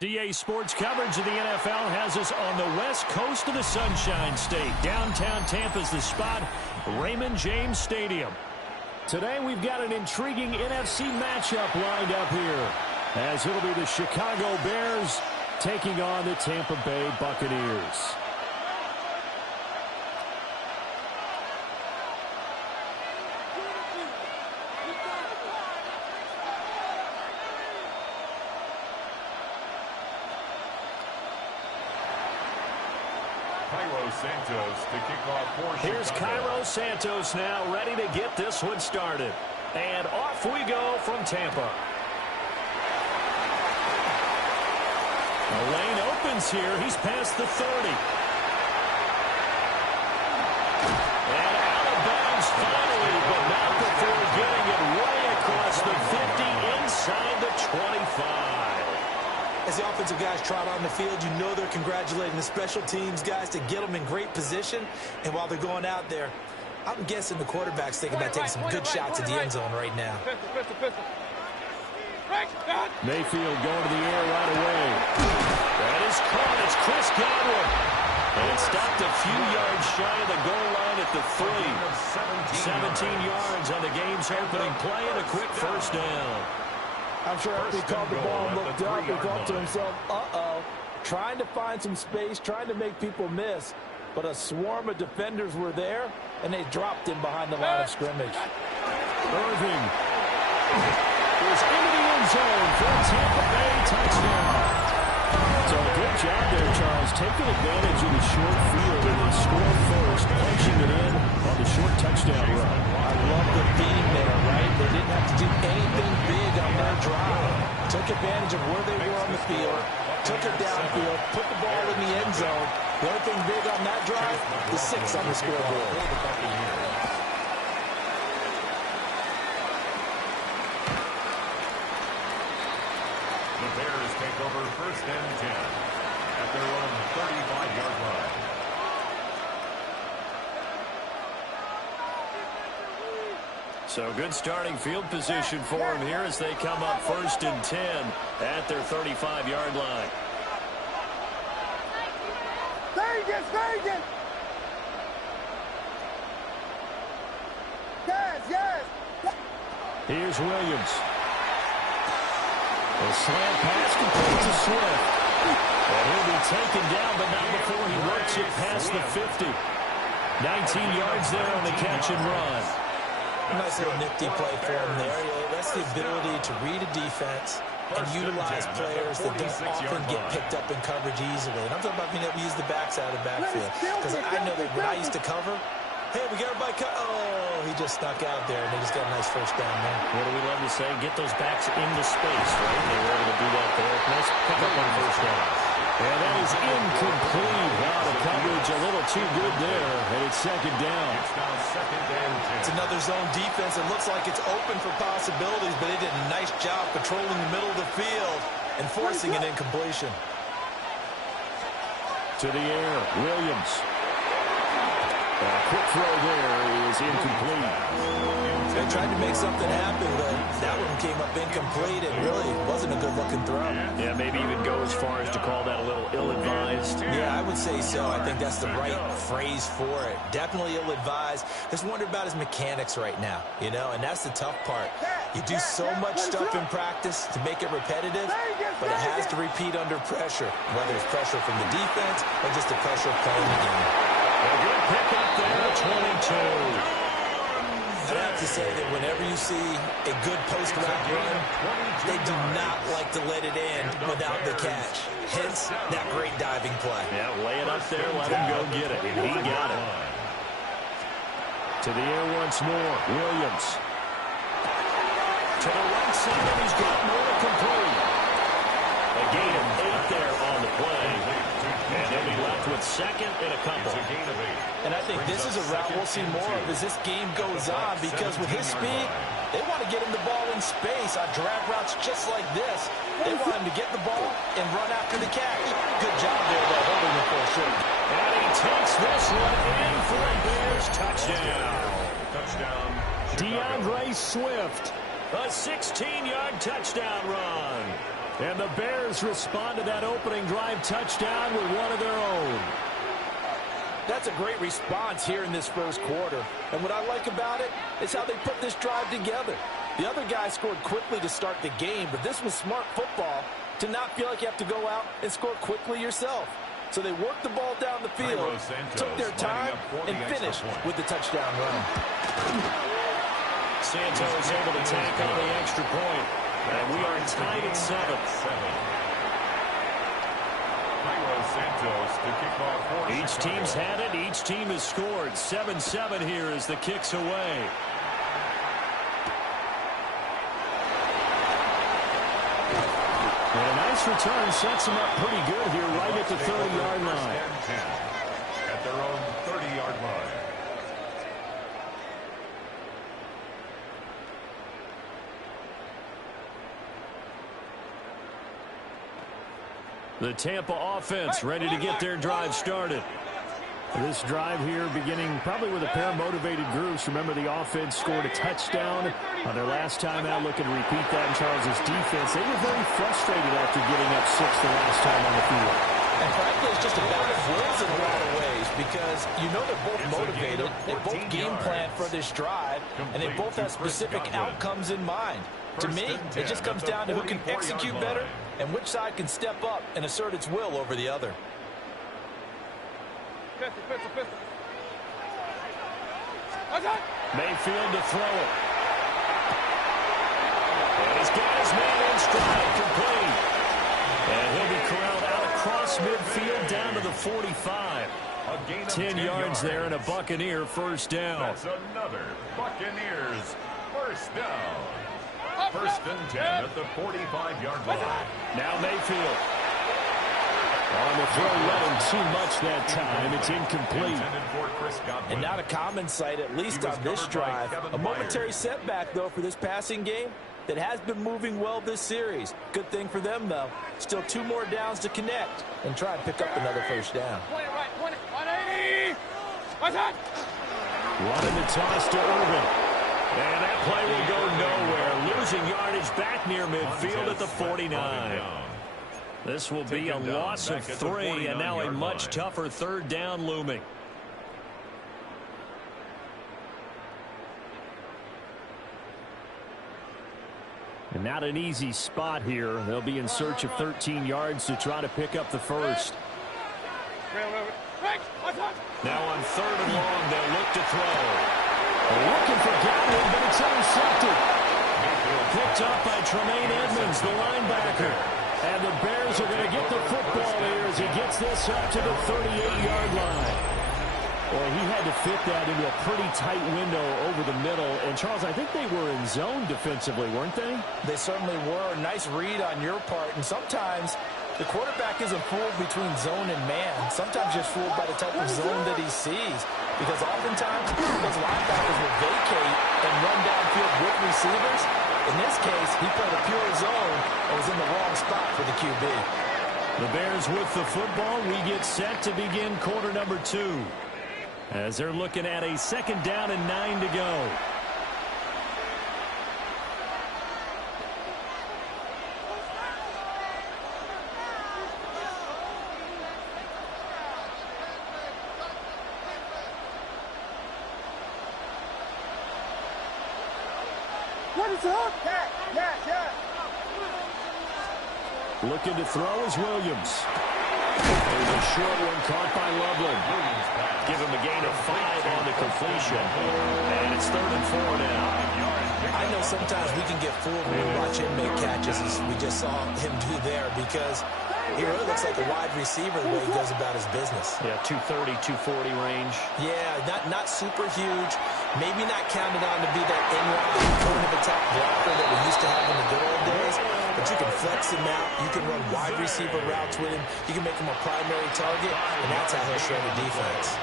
DA Sports coverage of the NFL has us on the west coast of the Sunshine State. Downtown Tampa's the spot, Raymond James Stadium. Today we've got an intriguing NFC matchup lined up here, as it'll be the Chicago Bears taking on the Tampa Bay Buccaneers. Santos to kick off for Chicago. Here's Cairo Santos now, ready to get this one started. And off we go from Tampa. The lane opens here. He's past the 30. And out of bounds finally, but not before getting it way across the 50 inside the 25. As the offensive guys trot on the field, you know they're congratulating the special teams guys to get them in great position. And while they're going out there, I'm guessing the quarterback's thinking about taking some good shots at the end zone right now. Mayfield going to the air right away. That is caught. It's Chris Godwin. And it's stopped a few yards shy of the goal line at the 3. 17 yards on the game's opening play and a quick first down. I'm sure after he caught the ball and looked up, he thought to himself, uh-oh, trying to find some space, trying to make people miss. But a swarm of defenders were there, and they dropped him behind the line of scrimmage. Irving is into the end zone for a Tampa Bay touchdown. So good job there, Charles, taking advantage of the short field and they score first, punching it in on the short touchdown run. I love the theme there, right? They didn't have to do anything big on their drive. Took advantage of where they were on the field, took it downfield, put the ball in the end zone. The only thing big on that drive, the 6 on the scoreboard. The Bears take over first and 10 at their own 35-yard line. So good starting field position for them here as they come up first and 10 at their 35-yard line. Here's Williams. A slant pass complete to Swift. And he'll be taken down, but not before he works it past the 50. 19 yards there on the catch and run. Nice little nifty play for him there. That's the ability to read a defense and utilize players that don't often get picked up in coverage easily. And I'm talking about being able to use the backside of the backfield. Because I know that when I used to cover, hey, we got everybody cut. Oh, he just snuck out there, and they just got a nice first down there. What do we love to say? Get those backs into space, right? They were able to do that there. Nice pick up on first down. And that is incomplete. Wow, the coverage a little too good there, and it's second down. It's now second and 10. It's another zone defense. It looks like it's open for possibilities, but they did a nice job patrolling the middle of the field and forcing an incompletion. To the air, Williams. A quick throw there is incomplete. They tried to make something happen, but that one came up incomplete and really wasn't a good-looking throw. Yeah, maybe even go as far as to call that a little ill-advised? Yeah, I would say so. I think that's the right phrase for it. Definitely ill-advised. Just wonder about his mechanics right now, you know, and that's the tough part. You do so much stuff in practice to make it repetitive, but it has to repeat under pressure, whether it's pressure from the defense or just the pressure of playing the game. A good pick up there, 22. I'd have to say that whenever you see a good post-route run, they do not like to let it end without the catch. Hence, that great diving play. Yeah, lay it up there, let him go get it. And he got it. To the air once more, Williams. To the right side, and he's got more to complete. A gain of 8 there on the play. And he'll be left with second and a couple. And I think this is a route we'll see more of as this game goes on, because with his speed, they want to get him the ball in space on drag routes just like this. They want him to get the ball and run after the catch. Good job there by holding him for a short. And he takes this one in for a Bears touchdown. DeAndre Swift, a 16-yard touchdown run. And the Bears respond to that opening drive touchdown with one of their own. That's a great response here in this first quarter. And what I like about it is how they put this drive together. The other guy scored quickly to start the game, but this was smart football to not feel like you have to go out and score quickly yourself. So they worked the ball down the field, took their time, and finished with the touchdown run. Santos able to tack on the extra point. And we are tied at 7. Each team's had it. Each team has scored. 7-7 here as the kick's away. And a nice return sets them up pretty good here right at the 30-yard line. At their own 30-yard line. The Tampa offense ready to get their drive started. This drive here beginning probably with a pair of motivated groups. Remember, the offense scored a touchdown on their last time out. Looking to repeat that in Charles' defense. They were very frustrated after giving up 6 the last time on the field. And frankly, it's just a battle of wills in a lot of ways, because you know they're both motivated, they both game plan for this drive, and they both have specific outcomes in mind. To me, it just comes down to who can execute better and which side can step up and assert its will over the other. Mayfield to throw it. And he's got his man in stride, complete. And he'll be corralled out across midfield down to the 45. 10 yards there and a Buccaneer first down. That's another Buccaneers first down. First and 10 at the 45-yard line. Now Mayfield. On the throw, let him too much that time. It's incomplete. And not a common sight, at least on this drive. A momentary setback, though, for this passing game that has been moving well this series. Good thing for them, though. Still 2 more downs to connect and try and pick up another first down. Running the toss to Irvin. And that play will go nowhere. Losing yardage back near midfield at the 49. This will be a loss of 3, and now a much tougher third down looming. And not an easy spot here. They'll be in search of 13 yards to try to pick up the first. Now on 3rd and long, they'll look to throw. Looking for Godwin, but it's intercepted. Picked up by Tremaine Edmonds, the linebacker. And the Bears are going to get the football here as he gets this up to the 38-yard line. Boy, he had to fit that into a pretty tight window over the middle. And, Charles, I think they were in zone defensively, weren't they? They certainly were. Nice read on your part. And sometimes the quarterback isn't fooled between zone and man. Sometimes just fooled by the type of zone that he sees. Because oftentimes those linebackers will vacate and run downfield with receivers. In this case, he played a pure zone and was in the wrong spot for the QB. The Bears with the football. We get set to begin quarter number 2. As they're looking at a 2nd down and 9 to go. Looking to throw is Williams. There's a short one caught by Loveland. Give him a gain of 5 on the completion. And it's 3rd and 4 now. I know sometimes we can get fooled when we watch him make catches, as we just saw him do there, because he really looks like a wide receiver the way he goes about his business. Yeah, 230, 240 range. Yeah, not super huge. Maybe not counted on to be that in-line point of attack blocker that we used to have in the good old days, but you can flex him out. You can run wide receiver routes with him. You can make him a primary target, and that's how he'll shred the defense.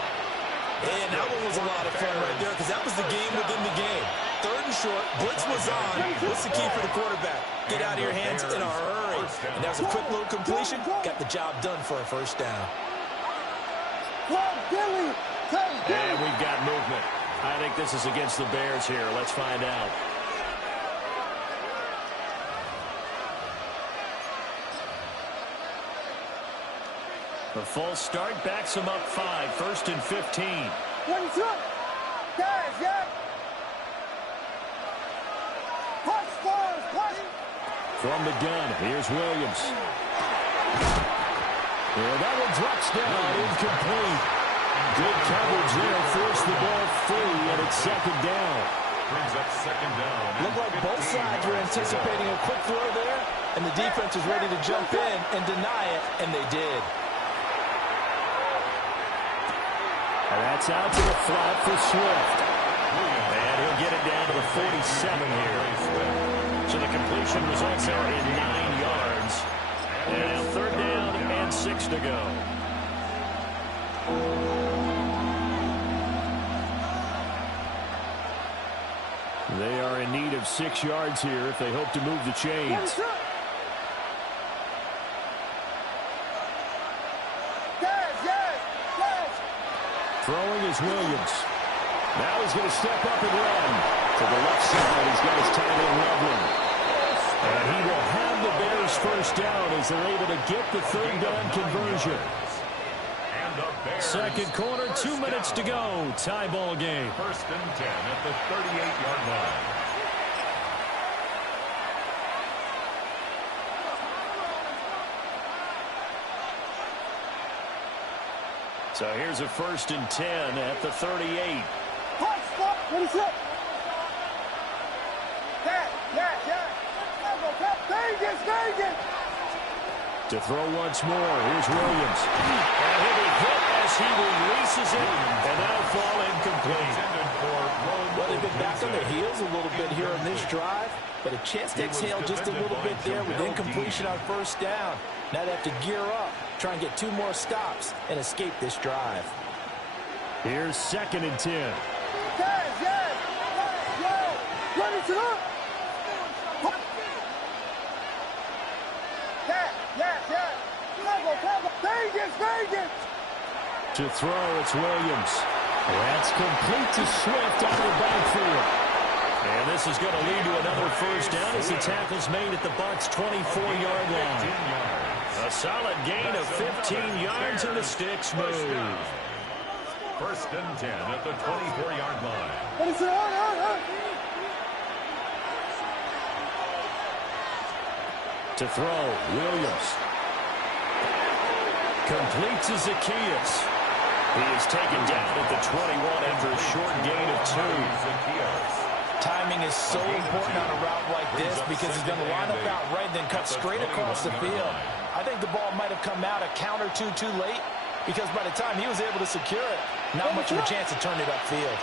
And that one was a lot of fun right there, because that was the game within the game. 3rd and short, blitz was on. What's the key for the quarterback? Get out of your hands in a hurry. And that was a quick little completion. Got the job done for a 1st down. And we've got movement. I think this is against the Bears here. Let's find out. The false start backs him up 5. 1st and 15. From the gun, here's Williams. And that one drops down, incomplete. Good coverage there, forced the ball free, and it's 2nd down. Brings up 2nd down. Looked like both sides were anticipating a quick throw there, and the defense was ready to jump in and deny it, and they did. And that's out to the flat for Swift. And he'll get it down to the 47 here. So the completion results there in 9 yards. And now 3rd down and 6 to go. They are in need of 6 yards here if they hope to move the chains. Throwing is Williams. Now he's going to step up and run. To the left side, he's got his tight end Loveland. And he will have the Bears 1st down as they're able to get the 3rd down conversion. 2nd quarter, 2 minutes to go. Tie ball game. 1st and 10 at the 38-yard line. So here's a 1st and 10 at the 38. To throw once more, here's Williams. And he'll be hit as he releases it, and that'll fall incomplete. Well, they've been back on their heels a little bit here on this drive, but a chance to exhale just a little bit there with incompletion on 1st down. Now they have to gear up, try and get 2 more stops, and escape this drive. Here's 2nd and 10. To throw, it's Williams. That's complete to Swift out of the backfield. And this is going to lead to another 1st down as the tackle's made at the Bucs' 24-yard line. A solid gain of 15 yards, and the sticks move. 1st and 10 at the 24-yard line. To throw, Williams. Complete to Zacchaeus. He is taken down at the 21 after a short gain of 2. Timing is so important on a route like this because he's going to line up out right and then cut straight across the field. I think the ball might have come out a count or two too late because by the time he was able to secure it, not much of a chance to turn it upfield.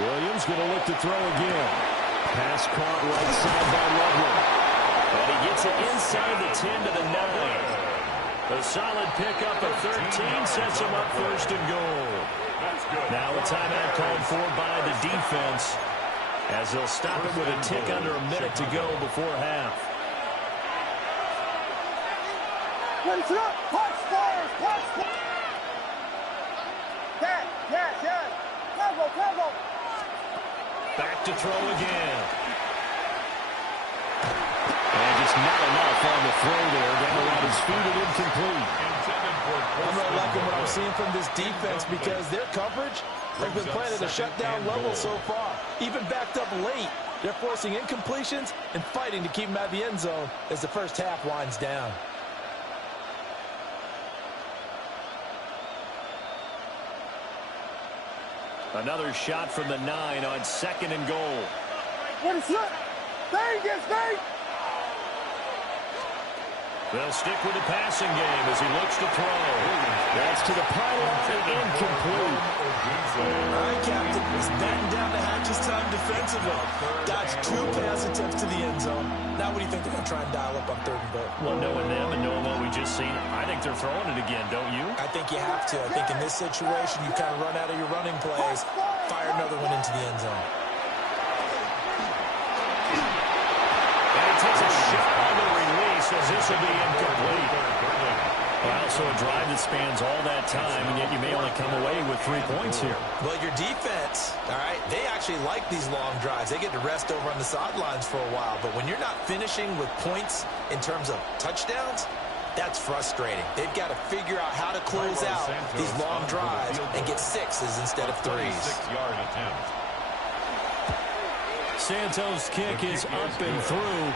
Williams going to look to throw again. Pass caught right side by Loveland. And he gets it inside the 10 to the 9. A solid pickup of 13 sets him up 1st and goal. Now a timeout called for by the defense as they'll stop it with a tick under a minute to go before half. Back to throw again. And just not enough on the throw there. Down around his his feet and incomplete. I'm really liking what I'm seeing from this defense because their coverage has been playing at a shutdown level so far. Even backed up late, they're forcing incompletions and fighting to keep them out of the end zone as the first half winds down. Another shot from the 9 on 2nd and goal. What is that? There he gets, there. They'll stick with the passing game as he looks to throw. That's to the pylon, incomplete. All right, Captain. It's batting down the hatches time defensively. Dodged 2 pass attempts to the end zone. Now what do you think they're going to try and dial up on 3rd and goal? Well, knowing them and knowing what we just seen, I think they're throwing it again, don't you? I think you have to. I think in this situation, you kind of run out of your running plays, fire another one into the end zone. And he takes a shot on the release as this will be incomplete. Well, so a drive that spans all that time, and yet you may only come away with 3 points here. Well, your defense, all right, they actually like these long drives. They get to rest over on the sidelines for a while. But when you're not finishing with points in terms of touchdowns, that's frustrating. They've got to figure out how to close out these long drives and get 6s instead of 3s. 6-yard attempt. Santos' kick is up and through.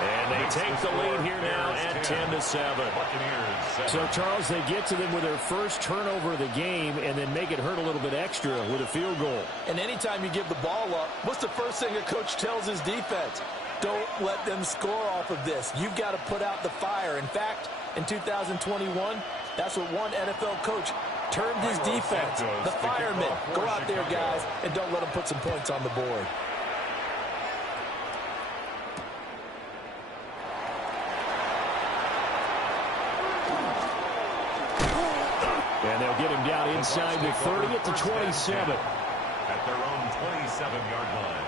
And they take the lead here now at 10-7. So, Charles, they get to them with their first turnover of the game and then make it hurt a little bit extra with a field goal. And anytime you give the ball up, what's the first thing a coach tells his defense? Don't let them score off of this. You've got to put out the fire. In fact, in 2021, that's what one NFL coach termed his defense. The firemen. Go out there, guys, and don't let them put some points on the board. And they'll get him down inside the 30 at the 27. At their own 27-yard line.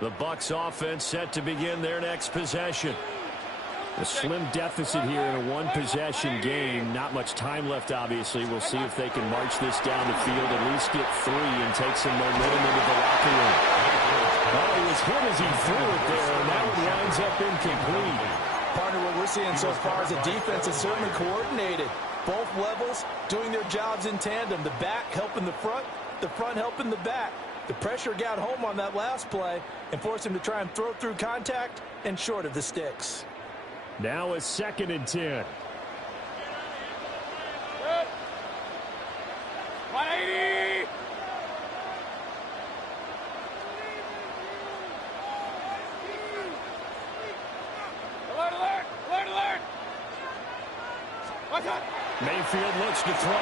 The Bucs offense set to begin their next possession. A slim deficit here in a one-possession game. Not much time left, obviously. We'll see if they can march this down the field, at least get 3 and take some momentum into the locker room. Well, he was hit as he threw it there, and now it winds up incomplete. Partner, what we're seeing so far is the defense is certainly coordinated. Both levels doing their jobs in tandem. The back helping the front helping the back. The pressure got home on that last play and forced him to try and throw through contact and short of the sticks. Now a 2nd and 10. 180! Alert, alert! Alert, alert! What's up? Mayfield looks to throw.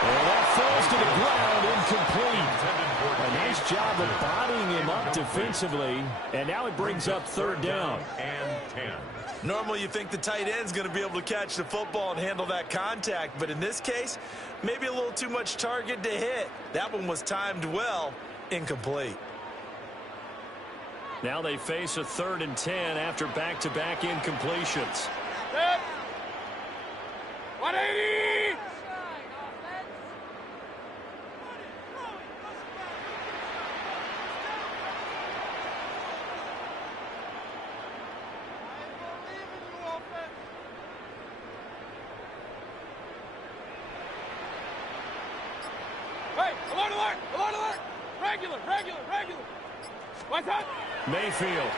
And that falls to the ground, incomplete. A nice job of bodying him up defensively. And now it brings up 3rd down. And 10. Normally you think the tight end's going to be able to catch the football and handle that contact, but in this case, maybe a little too much target to hit. That one was timed well, incomplete. Now they face a 3rd and 10 after back-to-back incompletions. 180! Hey, alert, alert! Alert, alert! Regular, regular, regular! What's up? Mayfield.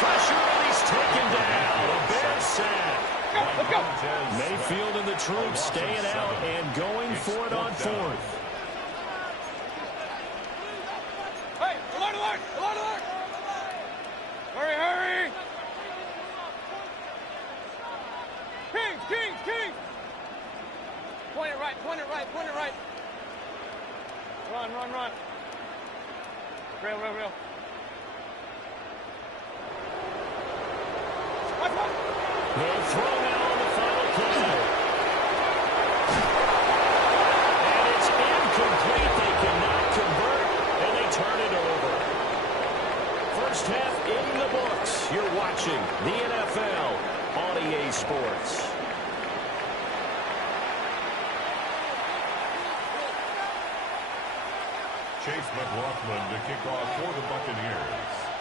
Pressure, and he's taken down. A bad sack. Let's go! Mayfield and the troops staying out and going for it on 4th. Hey, alert, alert! Alert, alert! Hurry, hurry! Kings, Kings, Kings! Point it right, point it right, point it right. Run, run, run. Real, real, real. Watch out! They'll throw now on the final play. And it's incomplete. They cannot convert, and they Chase McLaughlin to kick off for the Buccaneers.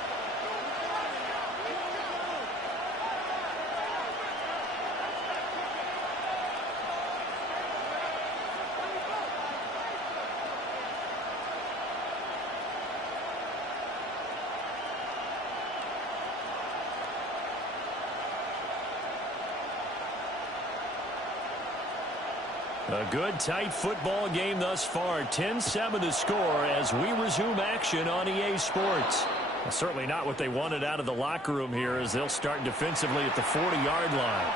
A good, tight football game thus far. 10-7 to score as we resume action on EA Sports. Well, certainly not what they wanted out of the locker room here as they'll start defensively at the 40-yard line.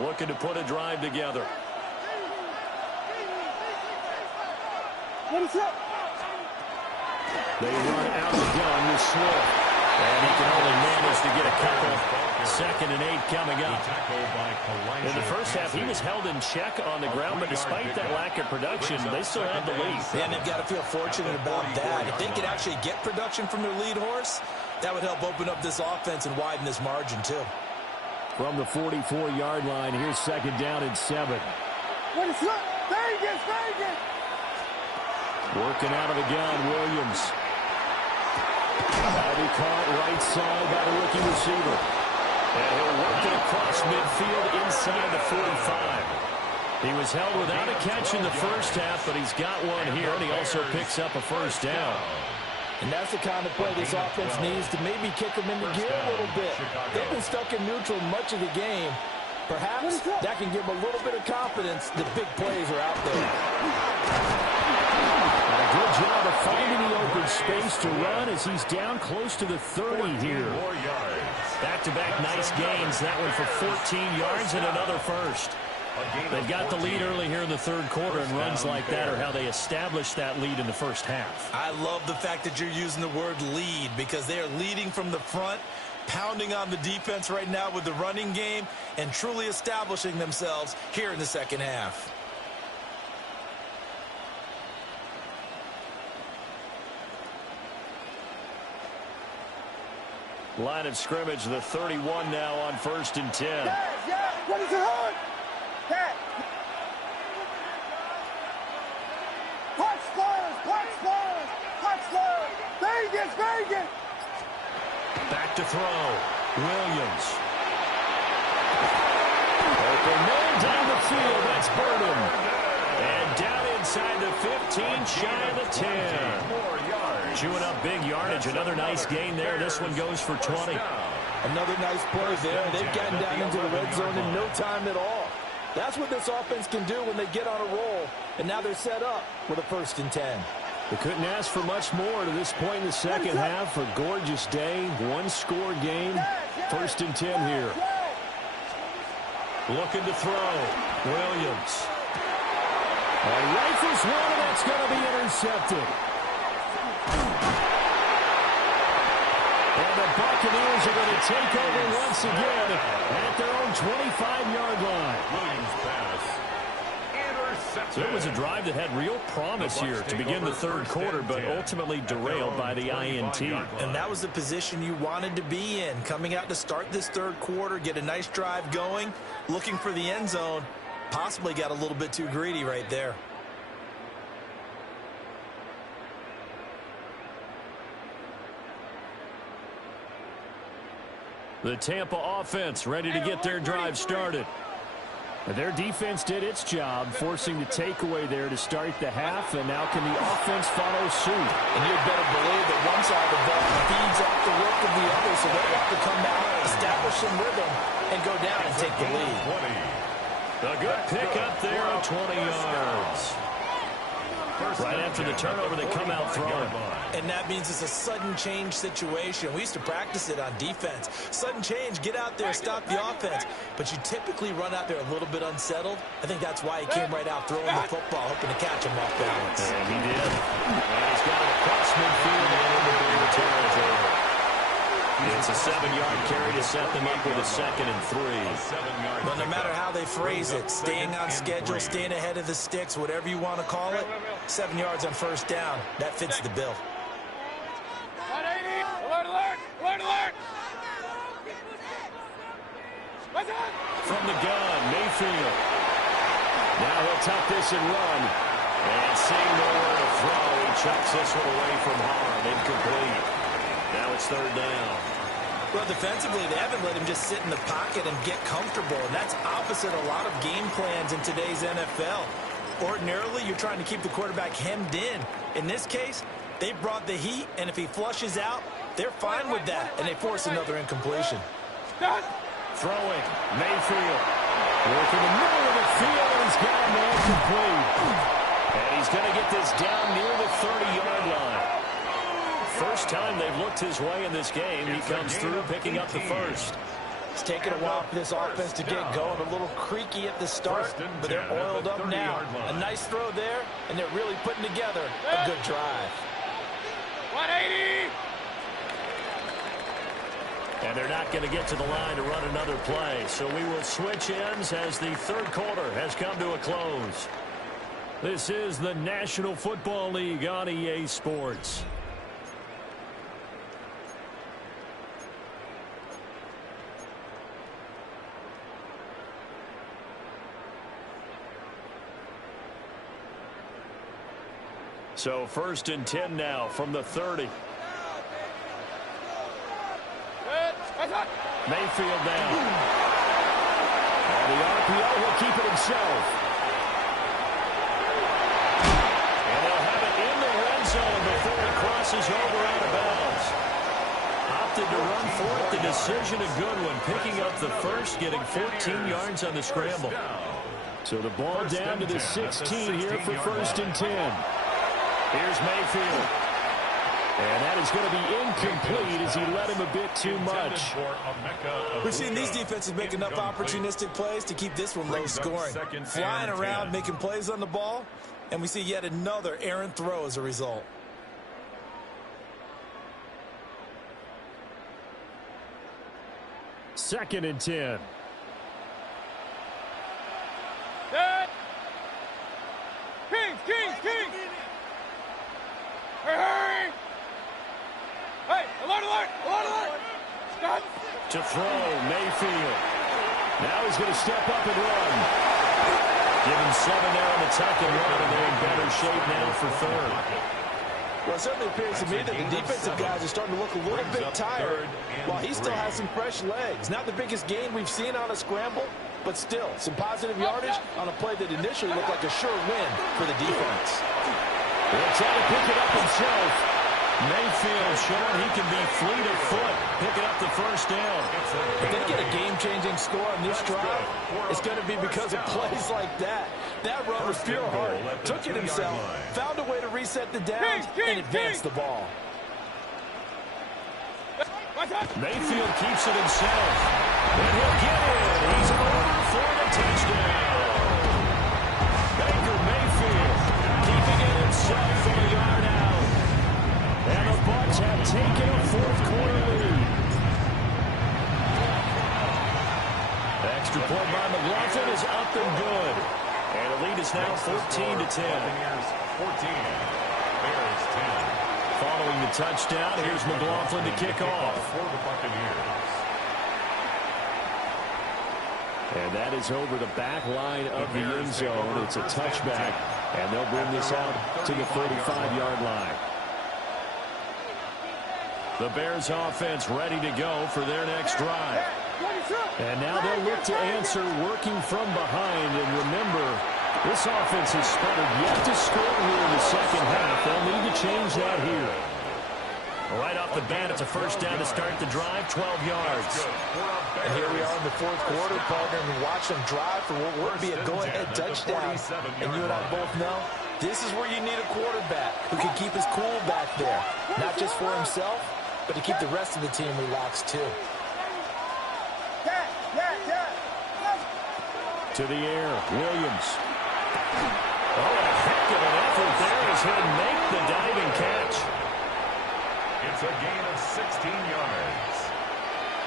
Looking to put a drive together. What is up? They run out of the gun with Swift. And he can only manage to get a couple. 2nd and 8 coming up. In the first half, he was held in check on the ground, but despite that lack of production, they still have the lead. And they've got to feel fortunate about that. If they could actually get production from their lead horse, that would help open up this offense and widen this margin, too. From the 44-yard line, here's 2nd down and 7. What is up? Vegas, Vegas! Working out of the gun, Williams. That'll be caught right side by the rookie receiver. And he'll work it across midfield inside the 45. He was held without a catch in the first half, but he's got one here, and he also picks up a first down. And that's the kind of play this offense needs to maybe kick them into gear a little bit. They've been stuck in neutral much of the game. Perhaps that can give them a little bit of confidence that big plays are out there. And a good job of finding the open space to run as he's down close to the 30 here. Back-to-back nice gains. That one for 14 yards and another first. They've got the lead early here in the third quarter, and runs like that are how they establish that lead in the first half. I love the fact that you're using the word lead because they are leading from the front, pounding on the defense right now with the running game, and truly establishing themselves here in the second half. Line of scrimmage, the 31 now on 1st and 10. Yeah, what is it on? Pat. Punch spoilers, Vegas, Vegas. Back to throw. Williams. Open man down the field. That's Burden. And down inside the 15, shy of the 10. Chewing up big yardage. Another nice gain there. This one goes for 20. Another nice play there. They've gotten down into the red zone in no time at all. That's what this offense can do when they get on a roll. And now they're set up with a 1st and 10. They couldn't ask for much more to this point in the second half. A gorgeous day, one-score game. 1st and 10 here. Looking to throw. Williams. And rifles one, and that's going to be intercepted. And the Buccaneers are going to take over once again at their own 25-yard line. Williams pass. Intercepted. So it was a drive that had real promise here to begin the third quarter, but ultimately derailed by the INT. And that was the position you wanted to be in. Coming out to start this third quarter, get a nice drive going, looking for the end zone. Possibly got a little bit too greedy right there. The Tampa offense ready to get their drive started. Their defense did its job, forcing the takeaway there to start the half, and now can the offense follow suit? And you'd better believe that one side of the ball feeds off the work of the other, so they'll have to come out, establish some rhythm, and go down and take the lead. A good pickup there of 20 yards. Right after the turnover, they come out throwing. And that means it's a sudden change situation. We used to practice it on defense. Sudden change, get out there, stop the offense. But you typically run out there a little bit unsettled. I think that's why he came right out throwing the football, hoping to catch him off balance. And he did. And he's got it across midfield and into the territory. It's a 7-yard carry to set them up with a 2nd and 3. But no matter how they phrase it, staying on schedule, staying ahead of the sticks, whatever you want to call it, 7 yards on first down, that fits the bill. 180! Alert, alert! Alert, alert! From the gun, Mayfield. Now he'll tuck this and run. And seeing nowhere to throw, he chucks this one away from harm. Incomplete. Now it's 3rd down. Well, defensively, they haven't let him just sit in the pocket and get comfortable. And that's opposite a lot of game plans in today's NFL. Ordinarily, you're trying to keep the quarterback hemmed in. In this case, they brought the heat, and if he flushes out, they're fine with that, and they force another incompletion. Throwing, Mayfield. Working the middle of the field, and he's got a man complete. And he's going to get this down near the 30-yard line. First time they've looked his way in this game. He comes through picking up the first. It's taken a while for this offense to get going. A little creaky at the start, but they're oiled up now. A nice throw there, and they're really putting together a good drive. 180! And they're not going to get to the line to run another play. So we will switch ends as the 3rd quarter has come to a close. This is the National Football League on EA Sports. So 1st and 10 now from the 30. Mayfield down. And the RPO will keep it himself. And they'll have it in the red zone before it crosses over out of bounds. Opted to run for it. The decision a good one. Picking up the first, getting 14 yards on the scramble. So the ball down to the 16 here for 1st and 10. Here's Mayfield. And that is going to be incomplete as he led him a bit too much. We've seen these defenses make enough opportunistic plays to keep this one low scoring. Flying around, making plays on the ball, and we see yet another errant throw as a result. Second and 10. Dead! Kings, Kings, Kings! Hurry, hurry! Hey, alert, alert, alert, alert! Scott! To throw, Mayfield. Now he's going to step up and run. Give him 7 there on the tuck and run, and they're in better shape now for 3rd. Well, it certainly appears to me that the defensive guys are starting to look a little bit tired while he still has some fresh legs. Not the biggest gain we've seen on a scramble, but still some positive yardage on a play that initially looked like a sure win for the defense. He'll try to pick it up himself. Mayfield showing he can be fleet of foot, picking up the first down. If they get a game-changing score on this drive, it's going to be because of plays like that. That run was pure heart. Took it himself, found a way to reset the downs, and advance the ball. Mayfield keeps it himself. And he'll get it. He's over for the touchdown. Baker Mayfield keeping it himself for a yard out. And the Bucs have taken a 4th quarter lead. The extra point by McLaughlin is up and good. And the lead is now 14-10. 14. Bears 10. Following the touchdown, here's McLaughlin to kick off. For the Buccaneers. And that is over the back line of the end zone. It's a touchback, and they'll bring this out to the 35-yard line. The Bears offense ready to go for their next drive. And now they'll look to answer working from behind. And remember, this offense has sputtered yet to score here in the second half. They'll need to change that here. Right off the bat, it's a first down to start the drive, 12 yards. And here we are in the 4th quarter, partner, and watch them drive for what would be a go-ahead touchdown. And you and I both know this is where you need a quarterback who can keep his cool back there, not just for himself, but to keep the rest of the team relaxed too. To the air, Williams. Oh, a heck of an effort there as he'll make the diving catch. It's a gain of 16 yards.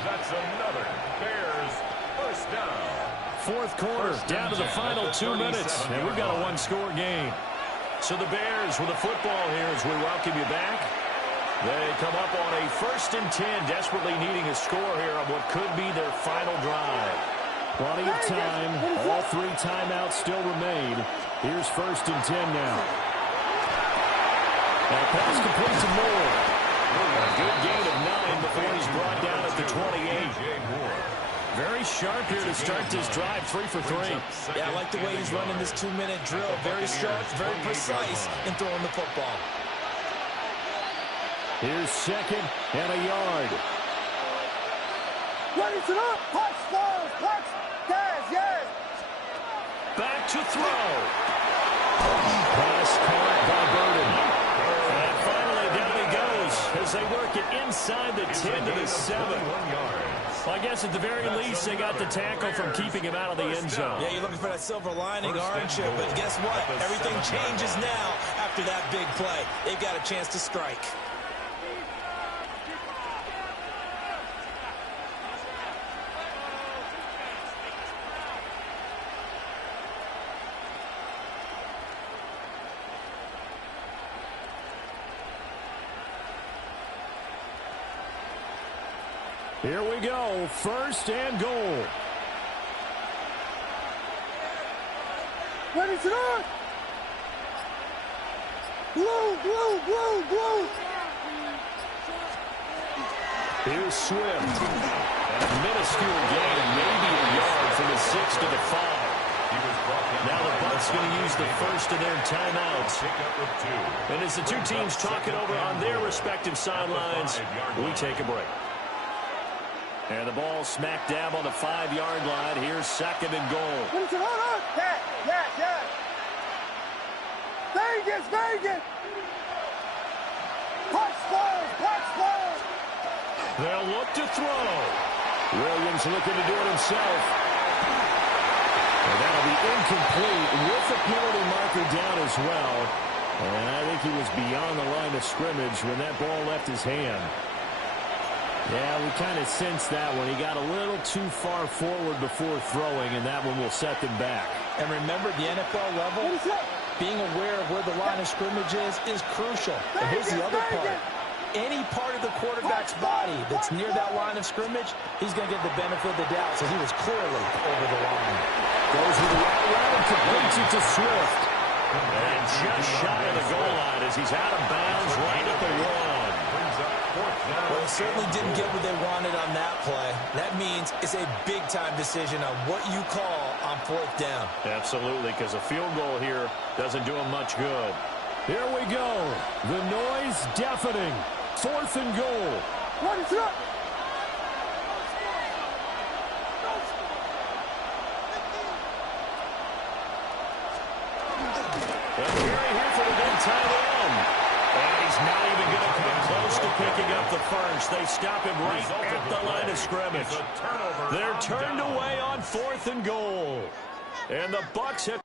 That's another Bears first down. Fourth quarter, down to the final 2 minutes, and we've got a one-score game. So the Bears with the football here as we welcome you back. They come up on a 1st and 10, desperately needing a score here on what could be their final drive. Plenty of time. All 3 timeouts still remain. Here's 1st and 10 now. Now pass complete to Moore. A good gain of 9 before he's brought down at the 28. Very sharp here to start this drive, 3 for 3. Yeah, I like the way he's running this 2-minute drill. Very sharp, very precise in throwing the football. Here's 2nd and a yard. Ready to up. Punch, balls, punch. Yes. Back to throw. Pass caught by Burden. And finally down he goes as they work it inside the 10 to the 7. Well, I guess at the very least they got the tackle from keeping him out of the end zone. Yeah, you're looking for that silver lining, aren't you? But guess what? Everything changes now after that big play. They've got a chance to strike. Here we go, 1st and goal. Ready to up. Blue. Here's Swift. And a minuscule gain, maybe a yard from the 6 to the 5. Now the Bucs going to use the 1st of their timeouts. And as the 2 teams talk it over on their respective sidelines, we take a break. And the ball smack dab on the 5-yard line. Here's 2nd and goal. Yes. Vegas. Punch balls. They'll look to throw. Williams looking to do it himself. And that'll be incomplete with the penalty marker down as well. And I think he was beyond the line of scrimmage when that ball left his hand. Yeah, we kind of sensed that one. He got a little too far forward before throwing, and that one will set them back. And remember, the NFL level, being aware of where the line of scrimmage is crucial. And here's the other part. Any part of the quarterback's body that's near that line of scrimmage, he's going to get the benefit of the doubt, so he was clearly over the line. Goes with the right route and completes it to Swift. And just shy of the goal line as he's out of bounds right at the 1. Well, they certainly didn't get what they wanted on that play. That means it's a big-time decision on what you call on 4th down. Absolutely, because a field goal here doesn't do him much good. Here we go. The noise deafening. 4th and goal. Ready to up. Here for the big tight end. And he's not even going to come close to picking up the 1st. They stop him right at the line of scrimmage. They're turned away on 4th and goal. And the Bucs have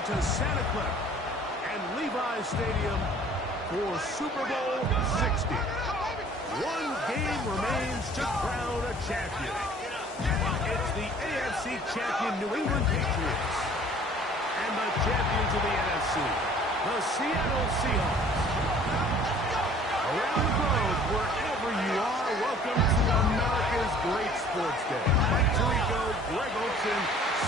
To Santa Clara and Levi's Stadium for Super Bowl 60. One game remains to crown a champion. It's the AFC champion New England Patriots and the champions of the NFC, the Seattle Seahawks. Around the globe, wherever you are, welcome to America's great sports day. Mike Tirico, Greg Olson,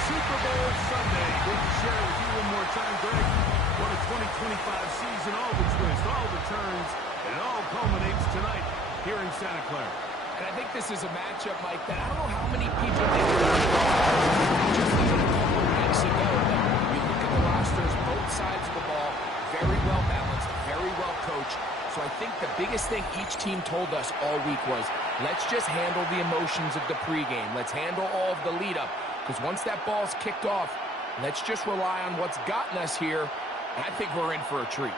Super Bowl Sunday. Good to share it with you one more time, Greg. What a 2025 season, all the twists, all the turns, and it all culminates tonight here in Santa Clara. And I think this is a matchup, Mike, that I don't know how many people think about just even a couple of weeks ago. You look at the rosters, both sides of the ball, very well balanced, very well coached. So I think the biggest thing each team told us all week was, let's just handle the emotions of the pregame. Let's handle all of the lead-up. Because once that ball's kicked off, let's just rely on what's gotten us here. And I think we're in for a treat.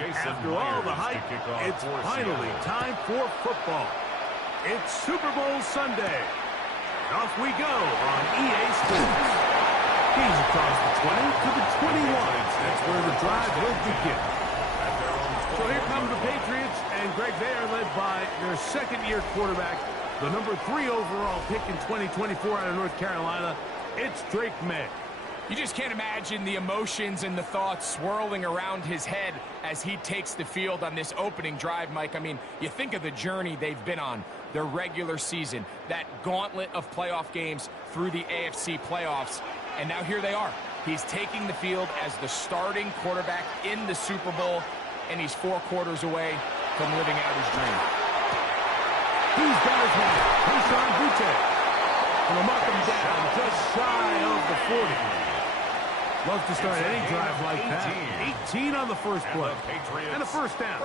After all the hype, it's finally time for football. It's Super Bowl Sunday. Off we go on EA Sports. He's across the 20 to the 21. That's where the drive will begin. So here come the Patriots, and Greg, they are led by their second-year quarterback, the number 3 overall pick in 2024 out of North Carolina. It's Drake May. You just can't imagine the emotions and the thoughts swirling around his head as he takes the field on this opening drive, Mike. I mean, you think of the journey they've been on, their regular season, that gauntlet of playoff games through the AFC playoffs, and now here they are. He's taking the field as the starting quarterback in the Super Bowl, and he's 4 quarters away from living out his dream. He's got his man, Hassan Butte. And will knock him down just shy of the 40. Love to start any drive like that. 18 on the first play. And a first down.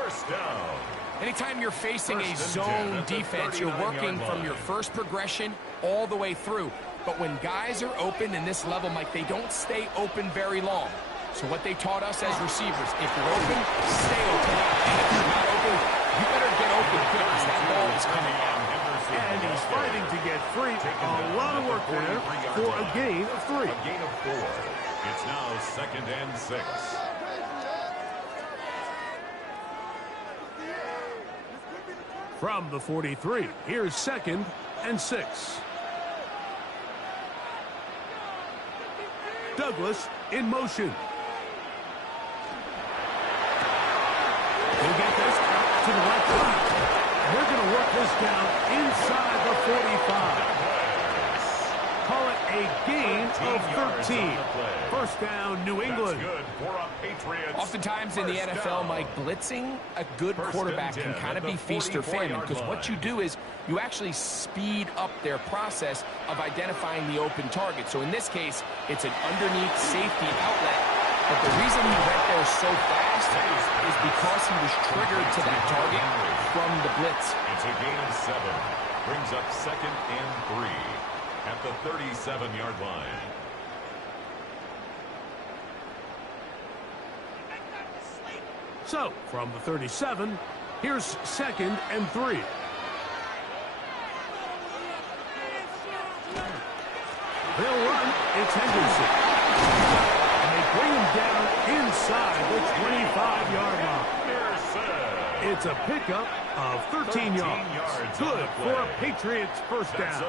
Anytime you're facing a zone defense, you're working from your first progression all the way through. But when guys are open in this level, Mike, they don't stay open very long. So what they taught us as receivers, if you're open, stay open. And if you're not open, you better get open quick because that ball is coming out. And he's fighting to get free. A lot of work there for a gain of 3. A gain of 4. It's now 2nd and 6. From the 43, here's 2nd and 6. Douglas in motion. He'll get this out to the left side. They're going to work this down inside the 45. Call it a gain of 13. First down, New England. Oftentimes in the NFL, Mike, blitzing a good quarterback can kind of be feast or famine, because what you do is you actually speed up their process of identifying the open target. So in this case, it's an underneath safety outlet. But the reason he went there so fast is because he was triggered to that target from the blitz. It's a gain of 7. Brings up 2nd and 3 at the 37-yard line. So, from the 37, here's 2nd and 3. They'll run. It's Henderson. And they bring him down inside the 25-yard line. It's a pickup of 13 yards. Good for a Patriots first down.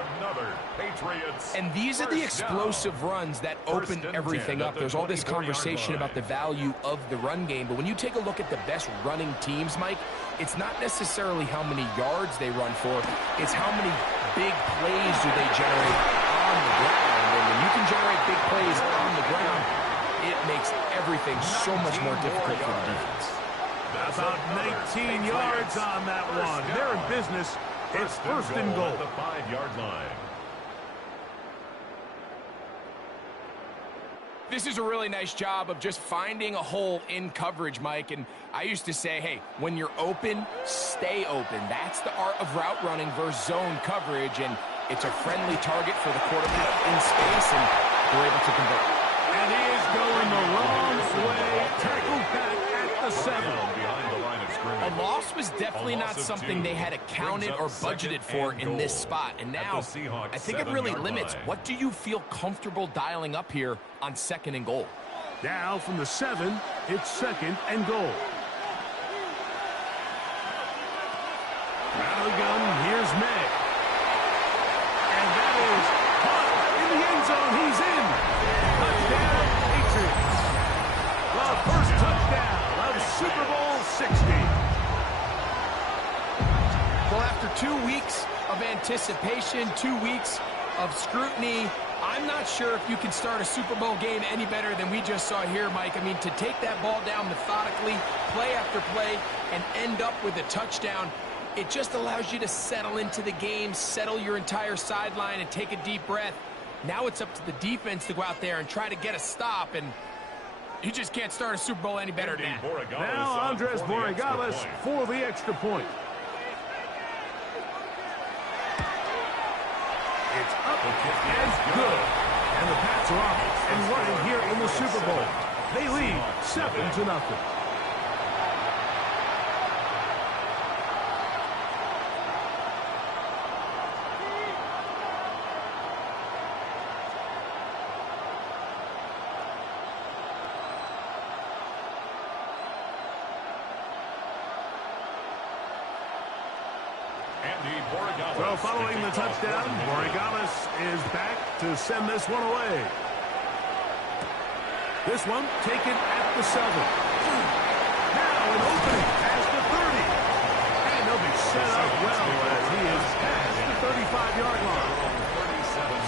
And these are the explosive runs that open everything up. There's all this conversation about the value of the run game, but when you take a look at the best running teams, Mike, it's not necessarily how many yards they run for, it's how many big plays do they generate on the ground. And when you can generate big plays on the ground, it makes everything so much more difficult for the defense. About 19 yards on that one. They're in business. It's first and goal. At the 5-yard line. This is a really nice job of just finding a hole in coverage, Mike. And I used to say, hey, when you're open, stay open. That's the art of route running versus zone coverage. And it's a friendly target for the quarterback in space, and they're able to convert. And he is going the wrong way. Tackled back at the 7. A loss was definitely not something they had accounted or budgeted for in this spot. And now, I think it really limits. What do you feel comfortable dialing up here on 2nd and goal? Now from the 7, it's 2nd and goal. Out of the gun, here's May. And that is caught in the end zone. He's in. Touchdown, Patriots. The first touchdown of Super Bowl 60. Well, after 2 weeks of anticipation, 2 weeks of scrutiny, I'm not sure if you can start a Super Bowl game any better than we just saw here, Mike. I mean, to take that ball down methodically, play after play, and end up with a touchdown, it just allows you to settle into the game, settle your entire sideline, and take a deep breath. Now it's up to the defense to go out there and try to get a stop, and you just can't start a Super Bowl any better than that. Now Andres Borregales for the extra point. It's up and good. And the Pats are off and running here in the Super Bowl. They lead 7-0. So following the touchdown, Borregales is back to send this one away. This one taken at the 7. Now an opening past the 30. And they'll be set up well as he is past the 35-yard line.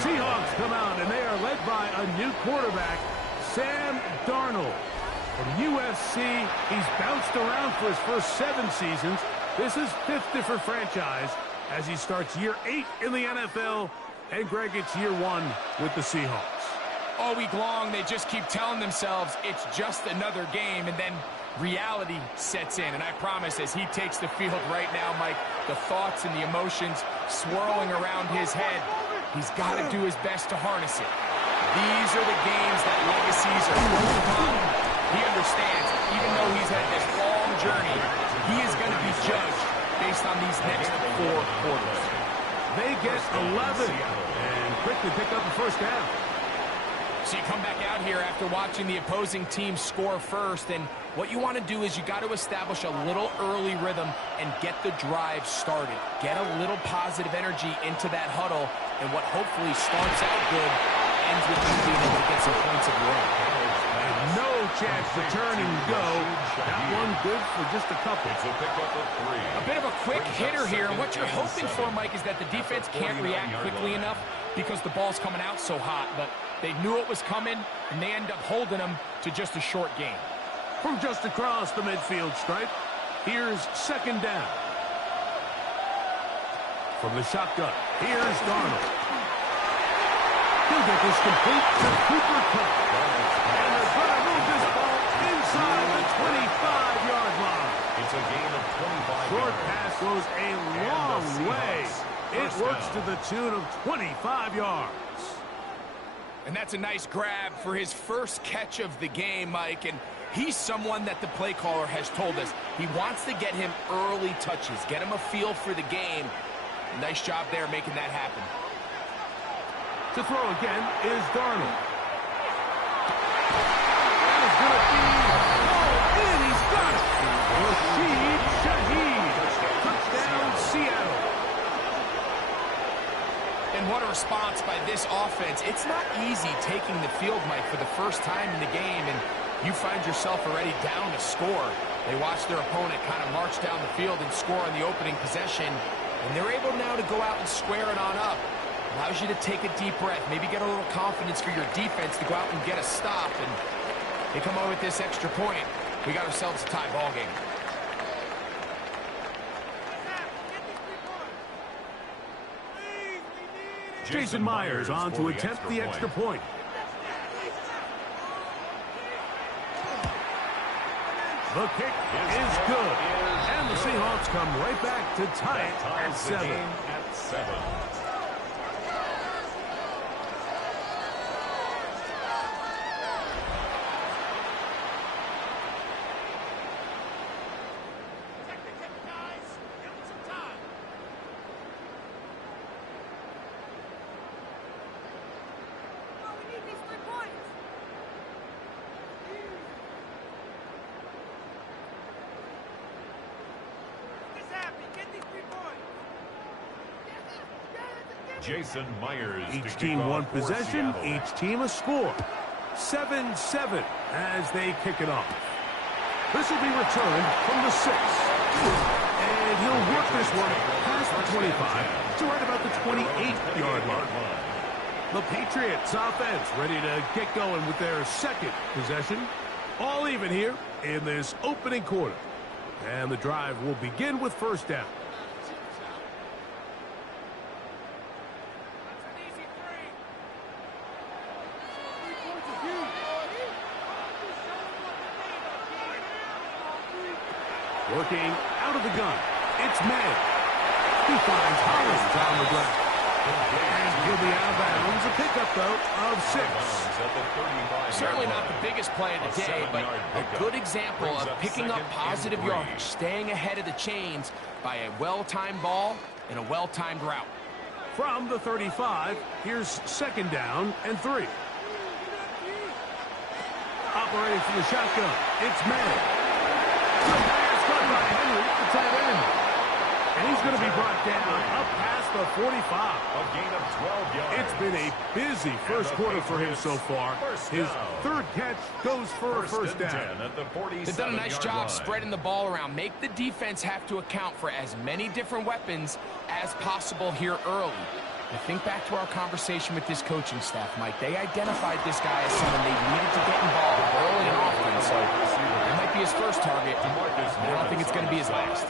Seahawks come out and they are led by a new quarterback, Sam Darnold. From USC, he's bounced around for his first 7 seasons. This is 5th different franchise as he starts year 8 in the NFL. And Greg, it's year 1 with the Seahawks. All week long, they just keep telling themselves it's just another game, and then reality sets in. And I promise, as he takes the field right now, Mike, the thoughts and the emotions swirling around his head, he's got to do his best to harness it. These are the games that legacies are built upon. He understands, even though he's had this long journey, he is going to be judged based on these next 4 quarters. They get 11 and quickly pick up the first down. So you come back out here after watching the opposing team score first, and what you want to do is you got to establish a little early rhythm and get the drive started. Get a little positive energy into that huddle, and what hopefully starts out good ends with you being able to get some points of your own. No chance to turn and go. That one good for just a couple. A bit of a quick hitter here. What you're hoping for, Mike, is that the defense can't react quickly enough because the ball's coming out so hot. But they knew it was coming, and they end up holding them to just a short game. From just across the midfield stripe, here's 2nd down. From the shotgun, here's Darnold. He'll get this complete to Cooper Kupp. And they're going to move this ball inside the 25-yard line. It's a gain of 25 Short yards. pass goes a long way. It works to the tune of 25 yards. And that's a nice grab for his first catch of the game, Mike. And he's someone that the play caller has told us he wants to get him early touches, get him a feel for the game. Nice job there making that happen. To throw again is Darnold. going to be called in. He's got it. Rashid Shaheed. Touchdown, Seattle. And what a response by this offense. It's not easy taking the field, Mike, for the first time in the game, and you find yourself already down to score. They watch their opponent kind of march down the field and score on the opening possession, and they're able now to go out and square it on up. Allows you to take a deep breath, maybe get a little confidence for your defense to go out and get a stop, and they come out with this extra point. We got ourselves a tie ball game. Jason Myers on to attempt the extra point. The kick is good. And the Seahawks come right back to tie it at 7. Jason Myers. Each team one possession, each team a score. 7-7 as they kick it off. This will be returned from the 6. And he'll work this one past the 25 to right about the 28-yard line. The Patriots offense ready to get going with their second possession. All even here in this opening quarter. And the drive will begin with first down. Working out of the gun. It's May. He finds Hollins on the ground. And he'll be out of bounds. A pickup, though, of 6. Certainly not the biggest play of the day, but a good example of picking up positive yardage, staying ahead of the chains by a well-timed ball and a well-timed route. From the 35, here's second down and 3. Operating from the shotgun, it's May. By Henry, the tight end. And he's going to be brought down up past the 45. A gain of 12 yards. It's been a busy first quarter for him so far. His third catch goes for a first down. At the 47-yard They've done a nice job line. spreading the ball around. Make the defense have to account for as many different weapons as possible here early. I think back to our conversation with this coaching staff, Mike. They identified this guy as someone they needed to get involved early and often, so that might be his first target. I don't think it's going to be his last.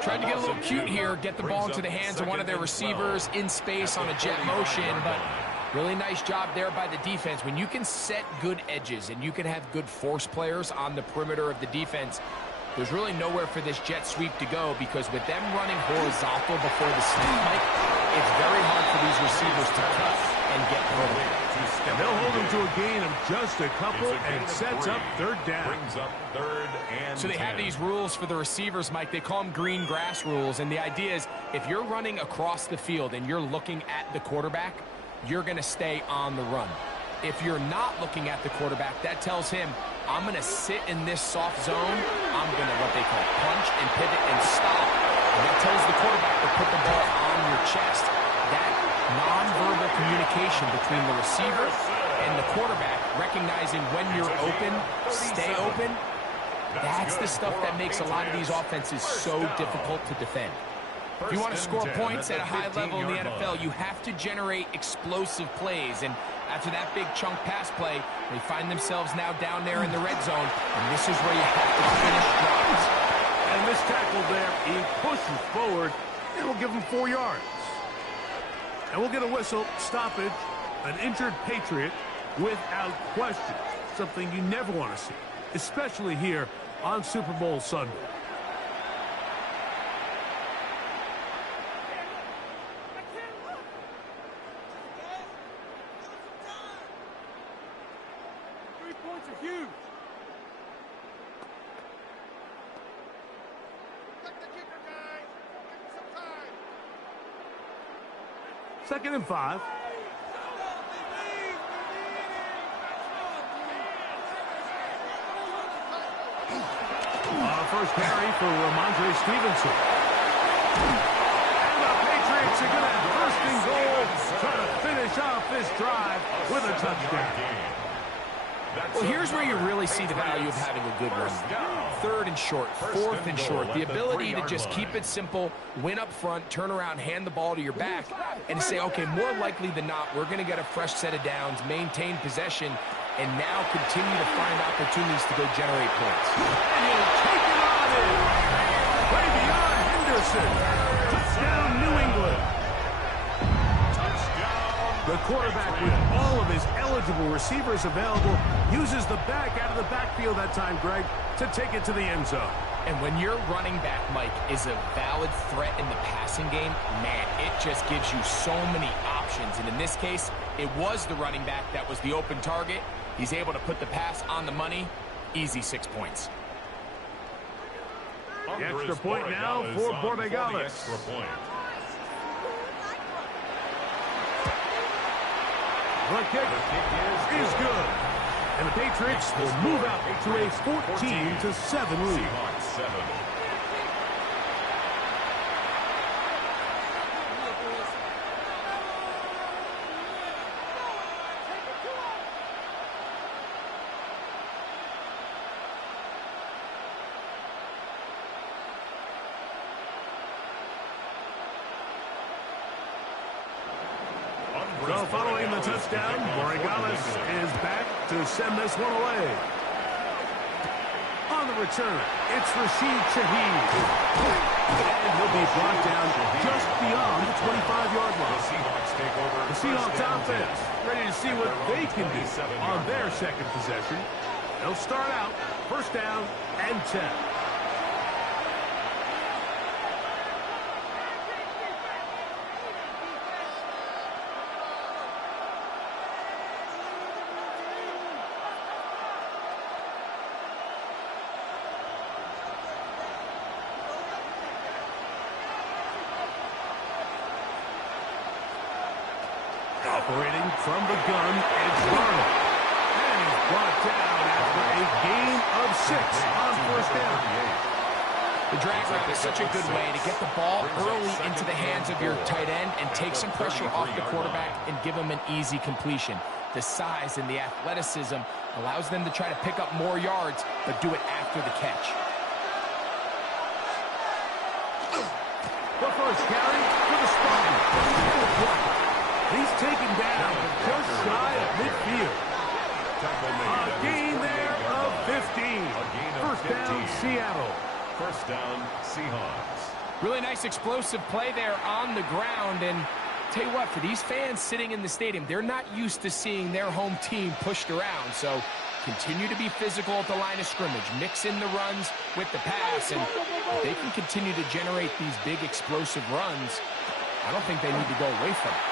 Tried to get a little cute here, get the ball into the hands of one of their receivers in space on a jet motion, but really nice job there by the defense. When you can set good edges and you can have good force players on the perimeter of the defense, there's really nowhere for this jet sweep to go, because with them running horizontal before the snap, Mike, it's very hard for these receivers to cut and get home. And they'll hold him to a gain of just a couple and sets up third down. Brings up third and So they 10. have these rules for the receivers, Mike. They call them green grass rules, and the idea is if you're running across the field and you're looking at the quarterback, you're going to stay on the run. If you're not looking at the quarterback, that tells him, I'm going to sit in this soft zone. I'm going to what they call punch and pivot and stop. And that tells the quarterback to put the ball on your chest. That nonverbal communication between the receiver and the quarterback, recognizing when you're open, stay open, that's the stuff that makes a lot of these offenses so difficult to defend. If you want to score points at a high level in the NFL, you have to generate explosive plays. And after that big chunk pass play, they find themselves now down there in the red zone, and this is where you have to finish drives. And this tackle there, he pushes forward, and we'll give him 4 yards. And we'll get a whistle, stoppage, an injured Patriot without question. Something you never want to see, especially here on Super Bowl Sunday. Second and 5. First carry for Ramondre Stevenson. And the Patriots are going to have first and goal, trying to finish off this drive with a touchdown. Well, here's where you really see the value of having a good run. Third and short, fourth and short. The ability to just keep it simple, win up front, turn around, hand the ball to your back, and to say, okay, more likely than not, we're going to get a fresh set of downs, maintain possession, and now continue to find opportunities to go generate points. And he'll take it on in. Way beyond Henderson. Touchdown, New England. The quarterback, with all of his eligible receivers available, uses the back out of the backfield that time, Greg, to take it to the end zone. And when your running back, Mike, is a valid threat in the passing game, man, it just gives you so many options. And in this case, it was the running back that was the open target. He's able to put the pass on the money. Easy 6 points. The extra point now for Borregales. The kick is good. And the Patriots will move out to a 14-7 lead. So following the touchdown, Borregales is back to send this one away. On the return, it's Rashid Shaheed. And he'll be brought down just beyond the 25-yard line. The Seahawks offense ready to see what they can do on their second possession. They'll start out first down and 10. Operating from the gun, it's Darnold. And he's brought down after a gain of 6 on first down. The drag route is such a good way to get the ball early into the hands of your tight end and take some pressure off the quarterback and give him an easy completion. The size and the athleticism allows them to try to pick up more yards, but do it after the catch. The first carry for the Spartans. He's taken down just shy of midfield. A gain there of 15. First down, Seattle. First down, Seahawks. Really nice explosive play there on the ground. And tell you what, for these fans sitting in the stadium, they're not used to seeing their home team pushed around. So continue to be physical at the line of scrimmage. Mix in the runs with the pass. And if they can continue to generate these big explosive runs, I don't think they need to go away from it.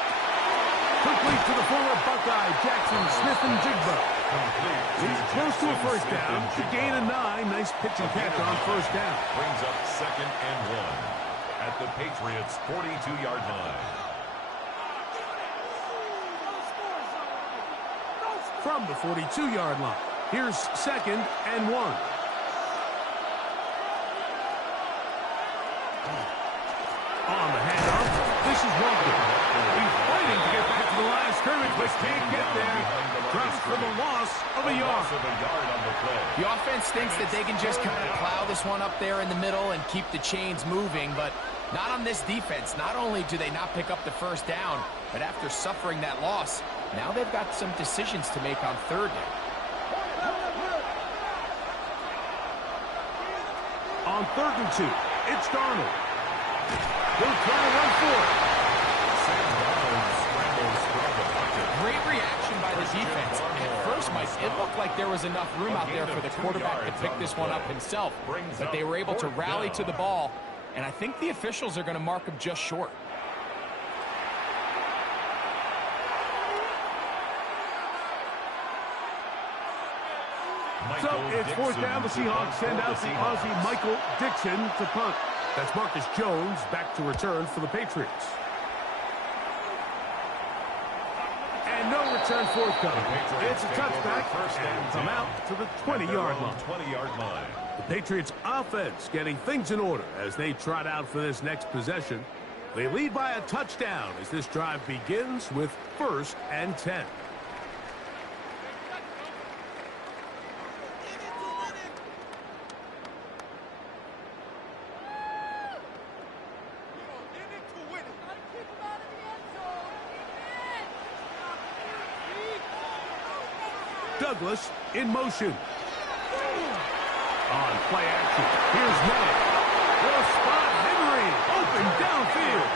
Complete to the former Buckeye, Jackson Smith-Njigba. He's close to a first down. To gain a 9. Nice pitch and catch on first down. Brings up second and 1 at the Patriots' 42-yard line. From the 42-yard line, here's second and 1. On the handoff, this is Walker. He's fighting to get back to the line of scrimmage, but can't get there. Drops for the loss of a yard. The offense thinks that they can just kind of plow this one up there in the middle and keep the chains moving, but not on this defense. Not only do they not pick up the first down, but after suffering that loss, now they've got some decisions to make on third down. On 3rd and 2, it's Darnold. He'll try to run for it. Great reaction by the defense. At first, Mike, it looked like there was enough room out there for the quarterback to pick this one up himself. But they were able to rally to the ball, and I think the officials are going to mark him just short. So it's fourth down. The Seahawks send out the Aussie Michael Dixon to punt. That's Marcus Jones back to return for the Patriots. And no return return forthcoming. It's a touchback and come out to the 20-yard line. 20-yard line. The Patriots offense getting things in order as they trot out for this next possession. They lead by a touchdown as this drive begins with 1st and 10. Douglas in motion. On play action, here's May. Will spot Henry, open downfield.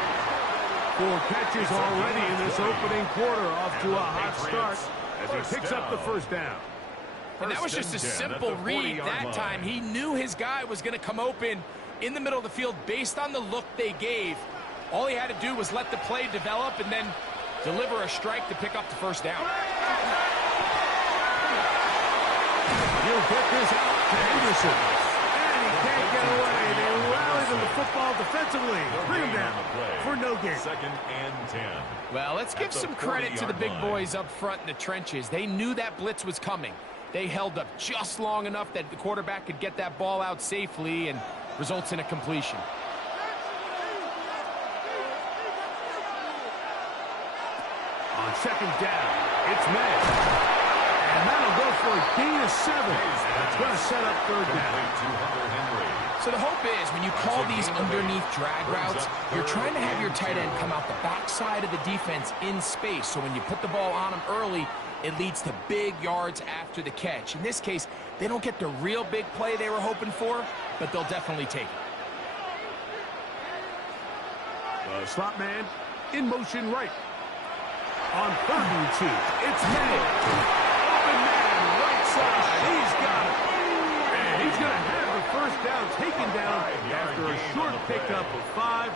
4 catches already in this opening quarter, off to a hot start as he picks up the 1st down. And that was just a simple read that time. He knew his guy was going to come open in the middle of the field based on the look they gave. All he had to do was let the play develop and then deliver a strike to pick up the 1st down. He'll get this out to Henderson. And he can't get away. They rallied him the football defensively. Bring him down for no gain. 2nd and 10. Well, let's give some credit to the big boys up front in the trenches. They knew that blitz was coming. They held up just long enough that the quarterback could get that ball out safely and results in a completion. On 2nd down, it's May. And that'll go for a gain of 7. That's going to set up 3rd down. So the hope is when you call these underneath drag routes, you're trying to have your tight end come out the backside of the defense in space. So when you put the ball on him early, it leads to big yards after the catch. In this case, they don't get the real big play they were hoping for, but they'll definitely take it. The slot man in motion right. On 3rd and 2, it's May. Open man, right side. He's got it. And he's going to have the 1st down taken down after a short pickup of 5,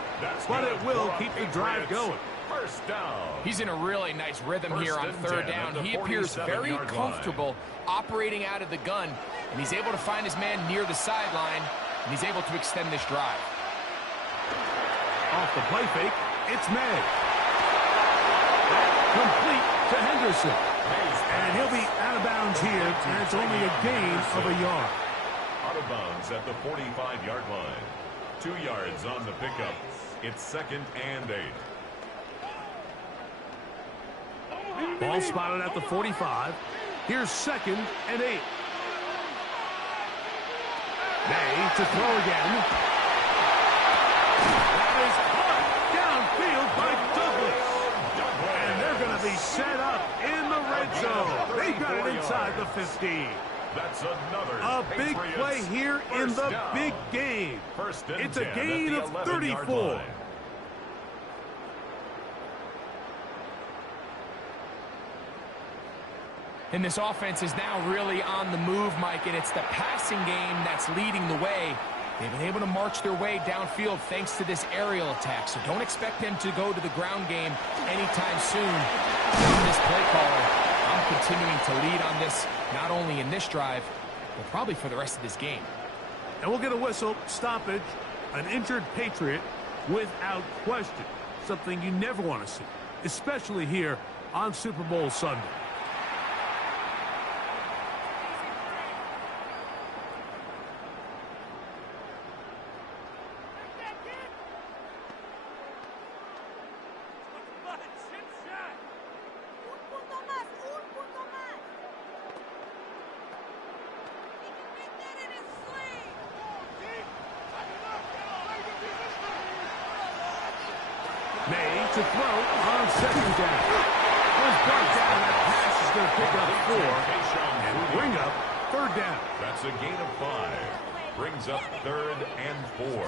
but it will keep the drive going. 1st down. He's in a really nice rhythm here on 3rd down. He appears very comfortable operating out of the gun, and he's able to find his man near the sideline, and he's able to extend this drive. Off the play fake, it's May. Complete to Henderson. And he'll be out of bounds here, and it's only a gain of a yard. Out of bounds at the 45-yard line. 2 yards on the pickup. It's 2nd and 8. Ball spotted at the 45. Here's 2nd and 8. May to throw again. That is caught downfield by Douglas. And they're going to be set up in the red zone. They got it inside the 15. That's another big play here in the big game. It's a gain of 34. And this offense is now really on the move, Mike, and it's the passing game that's leading the way. They've been able to march their way downfield thanks to this aerial attack, so don't expect them to go to the ground game anytime soon. I'm this play caller. I'm continuing to lead on this, not only in this drive, but probably for the rest of this game. And we'll get a whistle, stoppage, an injured Patriot without question. Something you never want to see, especially here on Super Bowl Sunday. May to throw on 2nd down. Was brought down. That pass is going to pick up 4 and bring up 3rd down. That's a gain of 5. Brings up 3rd and 4.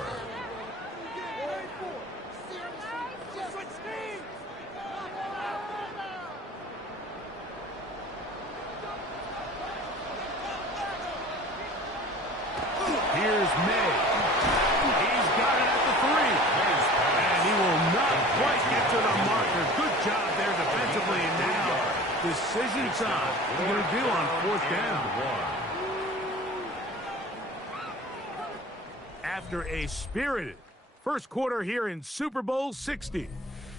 Here's May. He's got it at the 3. And he will not quite get to the marker. Good job there defensively. And now, decision time. What are you going to do on 4th down? After a spirited first quarter here in Super Bowl 60,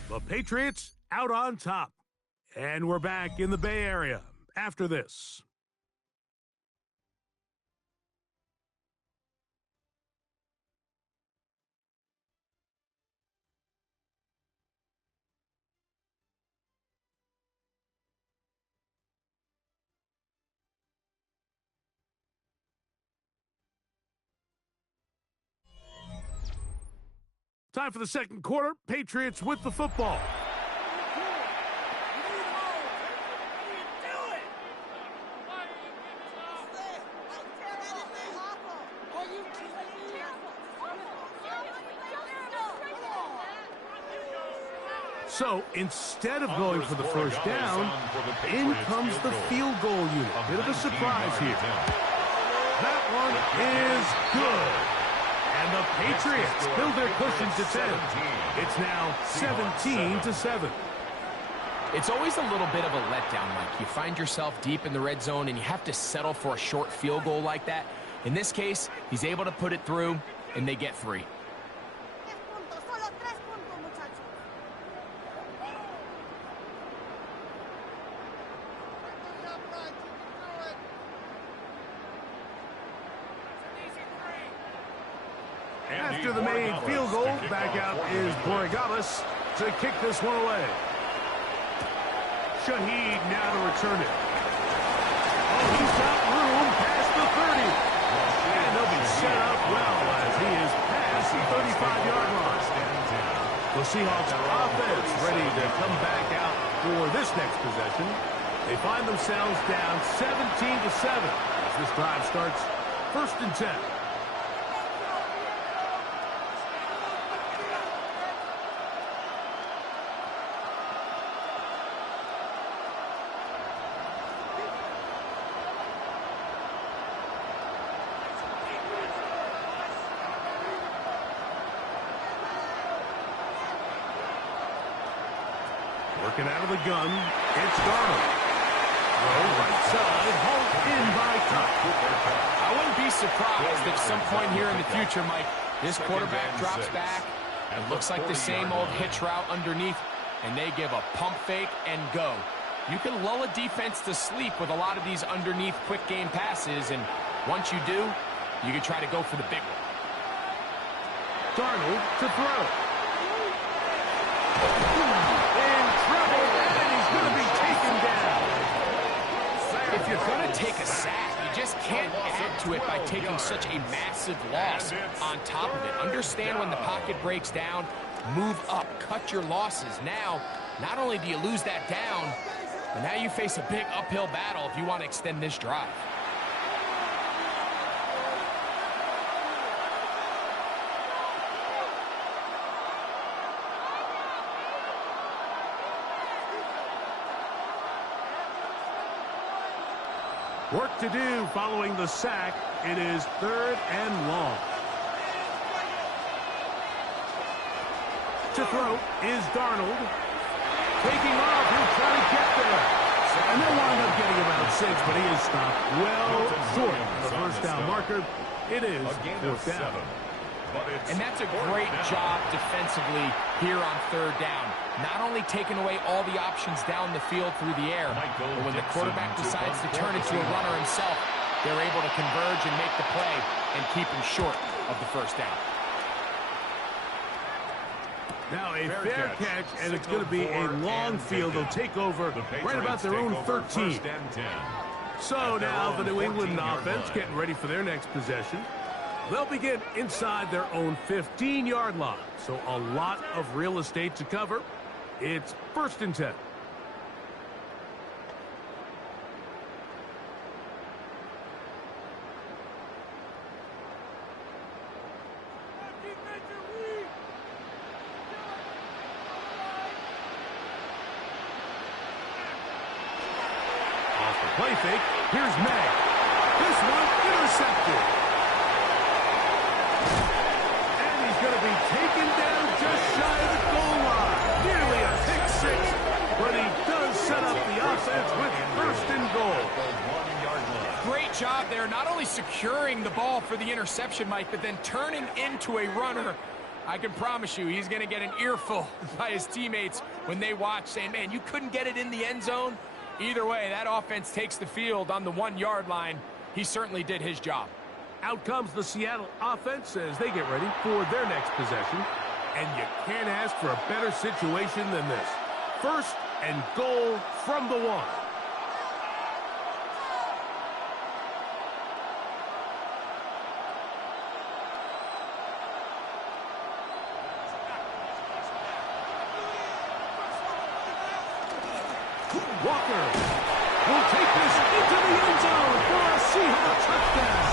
the Patriots out on top. And we're back in the Bay Area after this. Time for the second quarter. Patriots with the football. So instead of going for the first down, in comes the field goal unit. Bit of a surprise here. That one is good. And the Patriots build their cushion to 10. It's now 17-7. It's always a little bit of a letdown, Mike. You find yourself deep in the red zone, and you have to settle for a short field goal like that. In this case, he's able to put it through, and they get 3. After the made field goal, back out is Borregales to kick this one away. Shaheed now to return it. Oh, he's got room past the 30. And he'll be set up well as he is past the 35-yard line. The Seahawks offense ready to come back out for this next possession. They find themselves down 17-7 as this drive starts 1st and 10. Working out of the gun, it's Darnold. Right side, hauled in by Tuck. I wouldn't be surprised if some point here in the future, Mike, this quarterback drops back. It looks like the same old hitch route underneath, and they give a pump fake and go. You can lull a defense to sleep with a lot of these underneath quick game passes, and once you do, you can try to go for the big one. Darnold to throw. In trouble, and he's going to be taken down. If you're going to take a sack, you just can't add to it by taking such a massive loss on top of it. Understand when the pocket breaks down, move up, cut your losses. Now, not only do you lose that down, but now you face a big uphill battle if you want to extend this drive. Work to do following the sack. It is 3rd and long. To throw is Darnold. Taking off, he'll try to get there. And they'll wind up getting about 6, but he is stopped well short of the first down marker. It is 4th down. And that's a great job defensively here on 3rd down. Not only taking away all the options down the field through the air, but when the quarterback decides to turn into a runner himself, they're able to converge and make the play and keep him short of the first down. Now a fair catch, and it's going to be a long field. They'll take over right about their own 13. So now the New England offense getting ready for their next possession. They'll begin inside their own 15-yard line. So a lot of real estate to cover. It's 1st and 10. Off the play fake, here's May. This one intercepted. And he's going to be taken down just shy of the goal line. Nearly a pick-6, but he does set up the offense with 1st and goal. Great job there, not only securing the ball for the interception, Mike, but then turning into a runner. I can promise you he's going to get an earful by his teammates when they watch, saying, man, you couldn't get it in the end zone. Either way, that offense takes the field on the 1-yard line. He certainly did his job. Out comes the Seattle offense as they get ready for their next possession. And you can't ask for a better situation than this. 1st and goal from the 1. Walker will take this into the end zone for a Seahawks touchdown.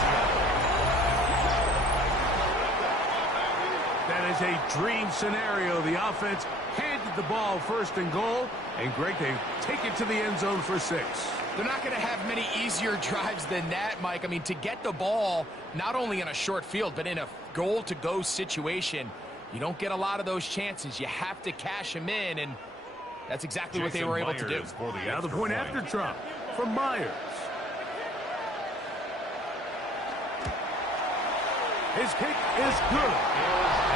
That is a dream scenario. The offense handed the ball 1st and goal, and Greg, they take it to the end zone for 6. They're not going to have many easier drives than that, Mike. I mean, to get the ball, not only in a short field, but in a goal-to-go situation, you don't get a lot of those chances. You have to cash them in, and that's exactly what they were able to do. Now the point after drop from Myers. His kick is good.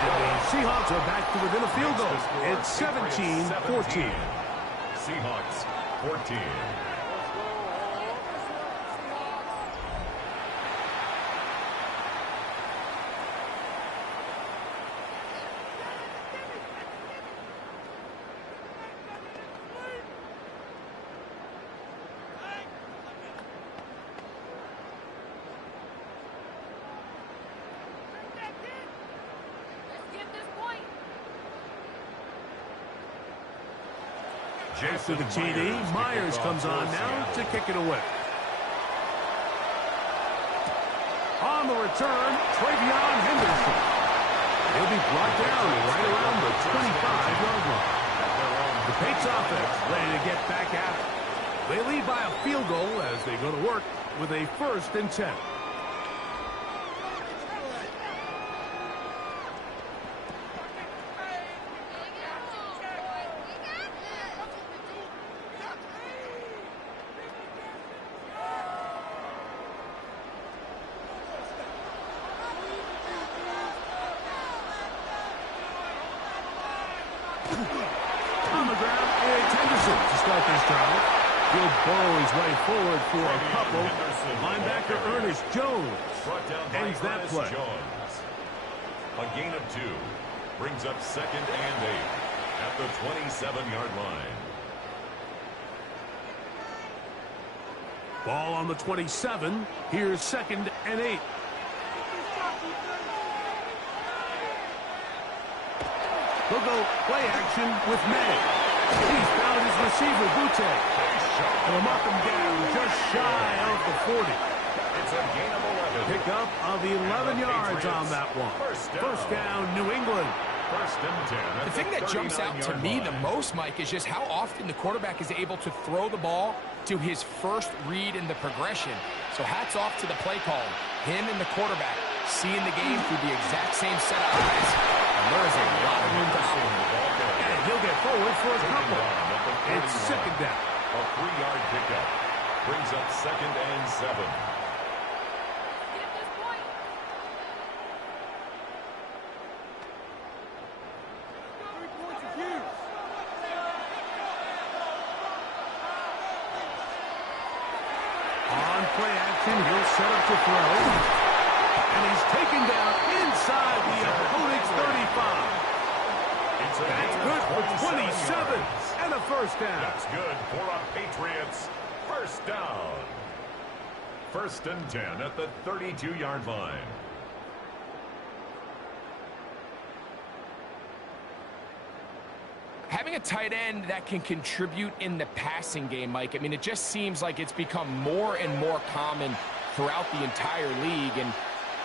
And the Seahawks are back to within a field goal. It's 17-14. Seahawks 14. After the TD, Myers comes on now to kick it away. On the return, Travion Henderson. He'll be brought down right around the 25-yard line. The Patriots offense ready to get back at it. They lead by a field goal as they go to work with a 1st and 10. On the ground, it's Henderson to start this drive. He'll burrow his way forward for a couple. Linebacker Ernest Jones ends that play. A gain of 2 brings up 2nd and 8 at the 27-yard line. Ball on the 27. Here's 2nd and 8. He'll go play action with May. He's found his receiver, Butte. And will knock him down just shy of the 40. It's a gain of 11. Pick up of 11 yards on that one. First down, New England. 1st and 10. The thing that jumps out to me the most, Mike, is just how often the quarterback is able to throw the ball to his first read in the progression. So hats off to the play call. Him and the quarterback seeing the game through the exact same set of eyes. And there is a lot of room to operate. And he'll get forward for a couple. It's 2nd down. A 3-yard pickup brings up 2nd and 7. On play action, he'll set up to throw. And he's taken down inside the opponent's 35. That's good for 27 and a 1st down. That's good for a Patriots 1st down. 1st and 10 at the 32-yard line. Having a tight end that can contribute in the passing game, Mike, I mean, it just seems like it's become more and more common throughout the entire league. And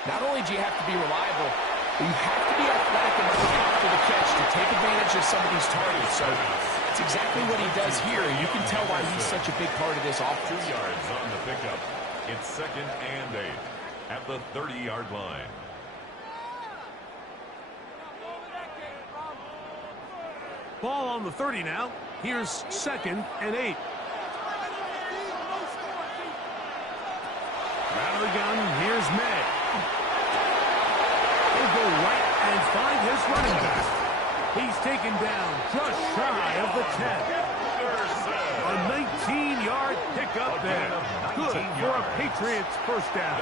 not only do you have to be reliable, but you have to be athletic enough after the catch to take advantage of some of these targets. So that's exactly what he does here. You can tell why he's such a big part of this offense. 2 yards on the pickup. It's 2nd and 8 at the 30-yard line. Ball on the 30 now. Here's 2nd and 8. Out of the gun, here's May. He'll go right and find his running back. He's taken down just shy of the 10. A 19-yard pickup there. Good for a Patriots first down.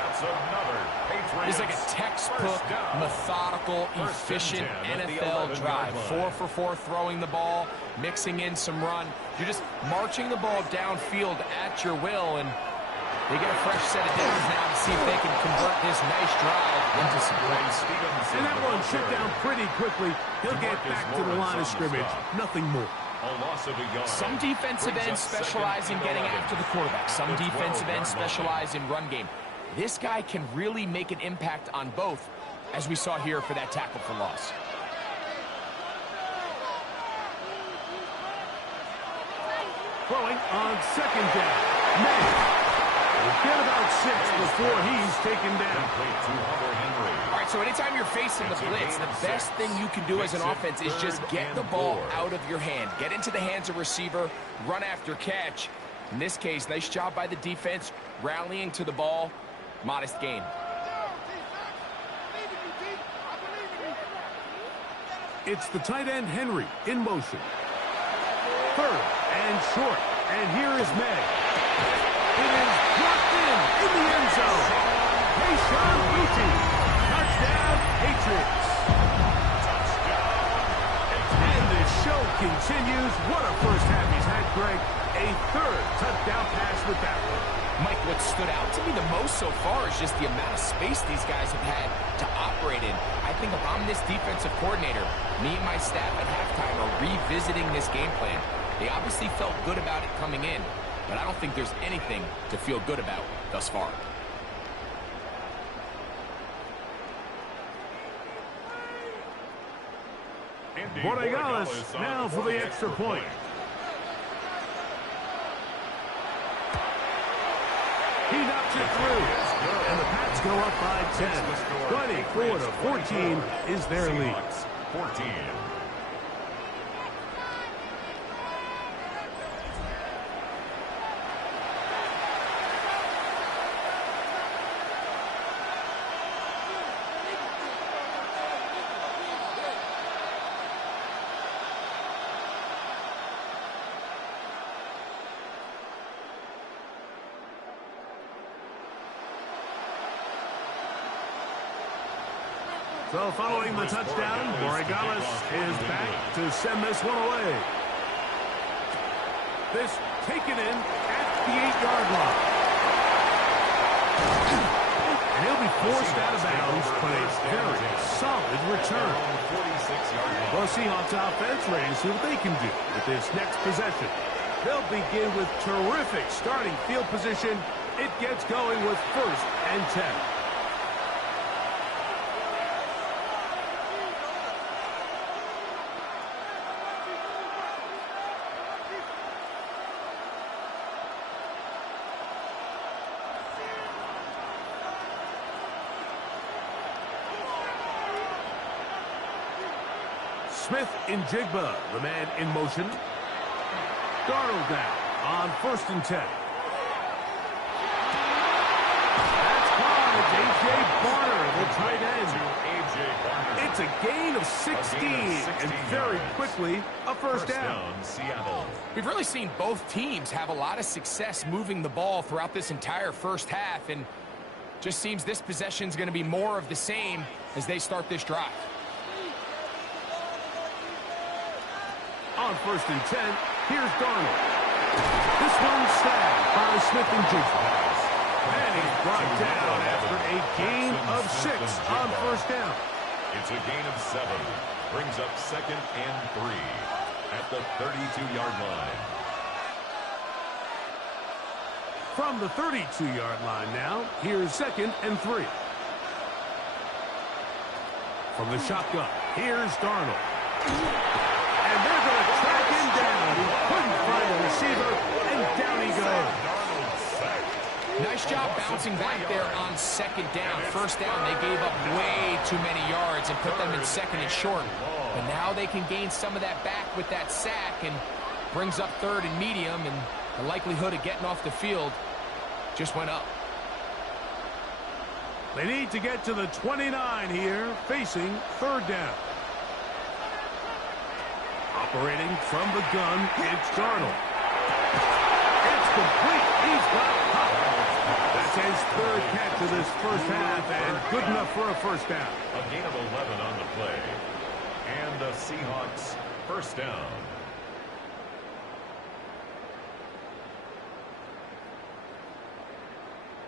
It's like a textbook, methodical, efficient NFL drive. 4 for 4 throwing the ball, mixing in some run. You're just marching the ball downfield at your will, and they get a fresh set of downs now to see if they can convert this nice drive into some points. And that one shut down pretty quickly. He'll get back to the line of scrimmage. Nothing more. Some defensive ends specialize in getting after the quarterback. Some defensive ends specialize in run game. This guy can really make an impact on both, as we saw here for that tackle for loss. Throwing on second down. May. We'll get about 6 before he's taken down. All right, so anytime you're facing the blitz, the best thing you can do as an offense is just get the ball out of your hand. Get into the hands of receiver, run after catch. In this case, nice job by the defense, rallying to the ball. Modest gain. It's the tight end Henry in motion. Third and short. And here is May. It is dropped in the end zone. Tayshaun Boutte. Touchdown, Patriots. And the show continues. What a first half he's had, Greg. A third touchdown pass with that one. Mike, what stood out to me the most so far is just the amount of space these guys have had to operate in. I think if I'm this defensive coordinator, me and my staff at halftime are revisiting this game plan. They obviously felt good about it coming in, but I don't think there's anything to feel good about thus far. Borregales now for the extra point. He knocks it through, and the Pats go up by 10. 24-14 is their lead. 14. So following the touchdown, Borregales is back to send this one away. This taken in at the 8-yard line. And he'll be forced out of bounds, but a very solid return. Well, Seahawks offense ready to see what they can do with this next possession. They'll begin with terrific starting field position. It gets going with 1st and 10. Smith in Jigba, the man in motion. Darnold now on 1st and 10. That's caught. It's A.J. Barner, the tight end. It's a gain of 16, and very quickly, a first down. Seattle. We've really seen both teams have a lot of success moving the ball throughout this entire first half, and just seems this possession is going to be more of the same as they start this drive. On 1st and 10, here's Darnold. This one's snagged by Smith and Jigba. And he's brought down after a gain of 6 on 1st down. It's a gain of 7. Brings up 2nd and 3 at the 32-yard line. From the 32-yard line now, here's 2nd and 3. From the shotgun, here's Darnold. And they're going to track him down. He couldn't find a receiver, and down he goes. Nice job bouncing back there on 2nd down. 1st down, they gave up way too many yards and put them in 2nd and short. But now they can gain some of that back with that sack, and brings up 3rd and medium, and the likelihood of getting off the field just went up. They need to get to the 29 here, facing third down. Operating from the gun, it's Darnold. It's complete. He's got it. That's his third catch of this first half, and good enough for a first down. A gain of 11 on the play. And the Seahawks first down.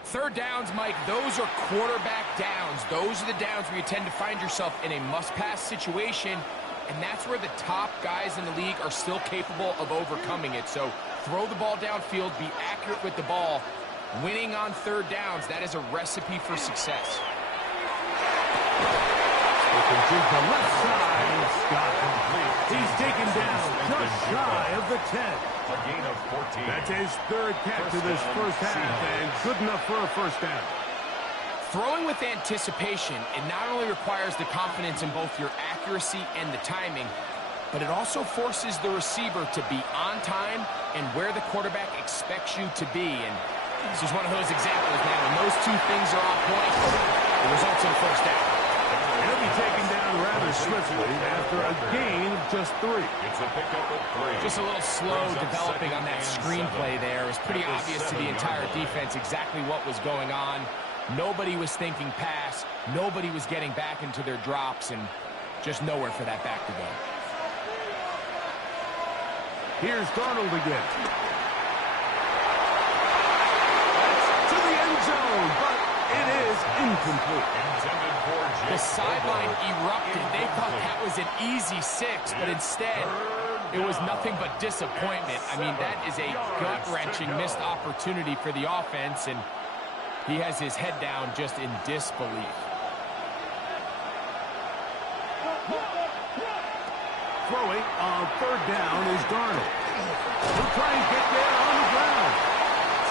Third downs, Mike, those are quarterback downs. Those are the downs where you tend to find yourself in a must-pass situation, and that's where the top guys in the league are still capable of overcoming it. So throw the ball downfield, be accurate with the ball. Winning on third downs, that is a recipe for success. Looking to the left side, Scott complete. He's taken down just shy of the 10. A gain of 14. That's his third catch of this first half, and good enough for a first down. Throwing with anticipation, it not only requires the confidence in both your accuracy and the timing, but it also forces the receiver to be on time and where the quarterback expects you to be. And this is one of those examples, man. When those two things are on point, it results in a first down. He'll be taken down rather swiftly after a gain of just 3. It's a pickup of 3. Just a little slow developing on that screenplay there. It was pretty obvious to the entire defense exactly what was going on. Nobody was thinking pass. Nobody was getting back into their drops, and just nowhere for that back to go. Here's Darnold again. To the end zone, but it is incomplete. The sideline erupted. They thought that was an easy 6, but instead, it was nothing but disappointment. I mean, that is a gut-wrenching missed opportunity for the offense, and he has his head down just in disbelief. Throwing on third down is Darnold. He'll try and get there on the ground.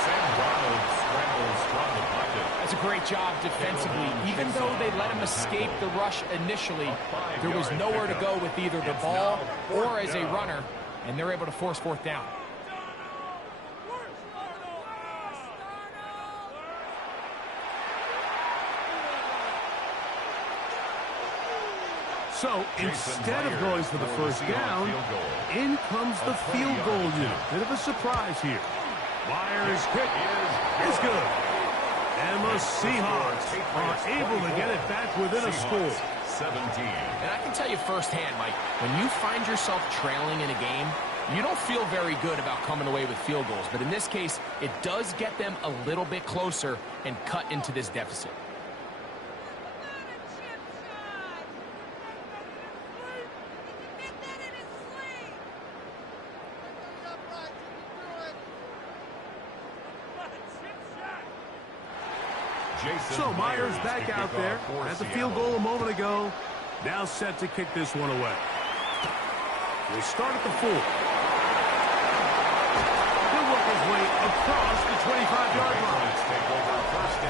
Sam Darnold scrambles from the pocket. That's a great job defensively. Even though they let him escape the rush initially, there was nowhere to go with either the ball or as a runner, and they're able to force fourth down. So instead of going for the first down, in comes the field goal unit. Bit of a surprise here. Myers' kick is good. And the Seahawks are able to get it back within a score. 17. And I can tell you firsthand, Mike, when you find yourself trailing in a game, you don't feel very good about coming away with field goals. But in this case, it does get them a little bit closer and cut into this deficit. So Myers back out there at the field goal a moment ago. Now set to kick this one away. We'll start at the 4. He'll work his way across the 25-yard line.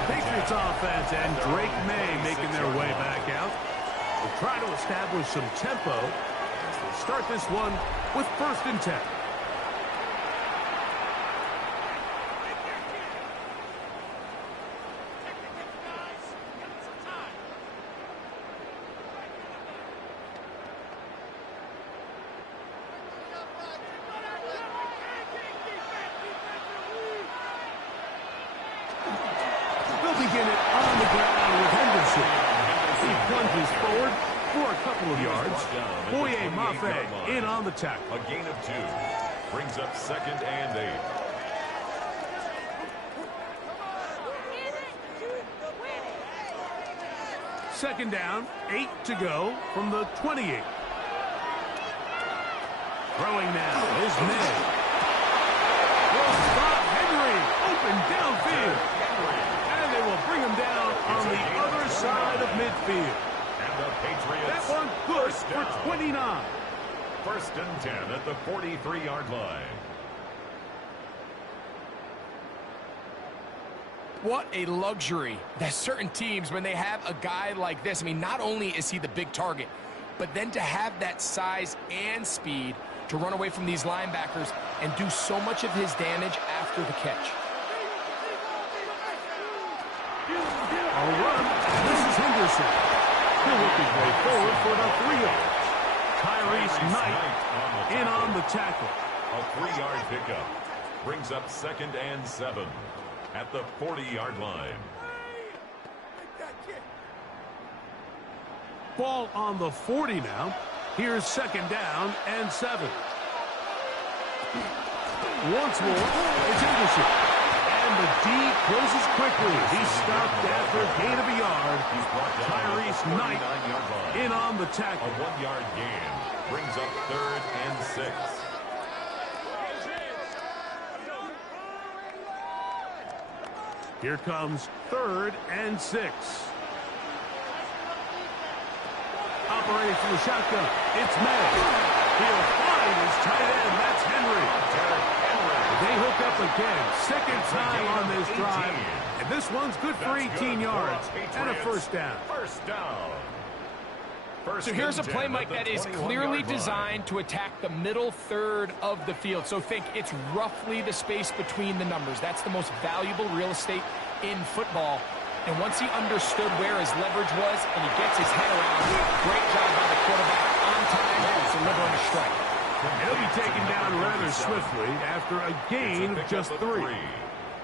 Patriots offense and Drake May making their way back out. They'll try to establish some tempo as they start this one with 1st and 10. Begin it on the ground with Henderson. He plunges forward for a couple of yards. Boye Mafe in on the tackle. A gain of 2. Brings up 2nd and 8. Second down, 8 to go from the 28. Throwing now is May. Will spot Henry open downfield. They will bring him down on the other side of midfield. And the Patriots. That one good for 29. 1st and 10 at the 43-yard line. What a luxury that certain teams, when they have a guy like this, I mean, not only is he the big target, but then to have that size and speed to run away from these linebackers and do so much of his damage after the catch. A run Henderson. He'll work his way forward for about 3 yards. Tyrese Knight in on the tackle. A 3-yard pickup brings up 2nd and 7 at the 40-yard line. Ball on the 40 now. Here's 2nd down and 7. Once more, it's Henderson. And the D closes quickly. He's stopped after a gain of a yard. Tyrese Knight in on the tackle. A 1-yard gain brings up 3rd and 6. Here comes 3rd and 6. Operating from the shotgun, it's May. He'll find his tight end. That's Henry. They hook up again. 2nd time on this drive. And this one's good for 18 yards and a 1st down. First down. So here's a play, Mike, that is clearly designed to attack the middle 3rd of the field. So think it's roughly the space between the numbers. That's the most valuable real estate in football. And once he understood where his leverage was and he gets his head around, great job by the quarterback on time, delivering a strike. He'll be taken down rather swiftly after a gain of just 3.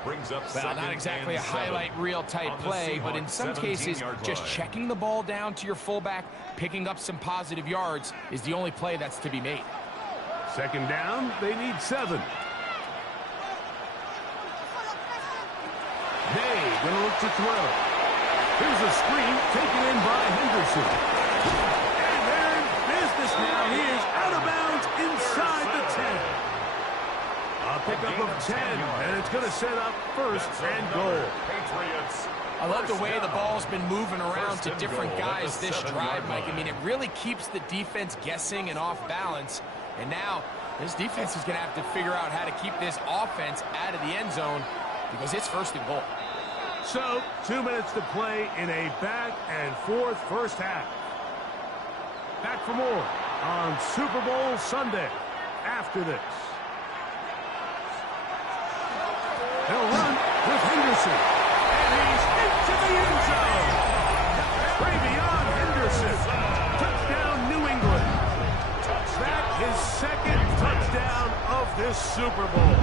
Brings up well, not exactly a highlight reel type play, but in some cases, just checking the ball down to your fullback, picking up some positive yards is the only play that's to be made. 2nd down, they need 7. May gonna look to throw. Here's a screen taken in by Henderson. And they're in business now. He is out of bounds inside the 10. A pickup of 10, and it's going to set up 1st and goal. I love the way the ball's been moving around to different guys this drive, Mike. I mean, it really keeps the defense guessing and off balance. And now this defense is going to have to figure out how to keep this offense out of the end zone because it's 1st and goal. So, 2 minutes to play in a back and forth 1st half. Back for more on Super Bowl Sunday after this. He'll run with Henderson. And he's into the end zone. Way beyond Henderson. Touchdown, New England. That is 2nd touchdown of this Super Bowl.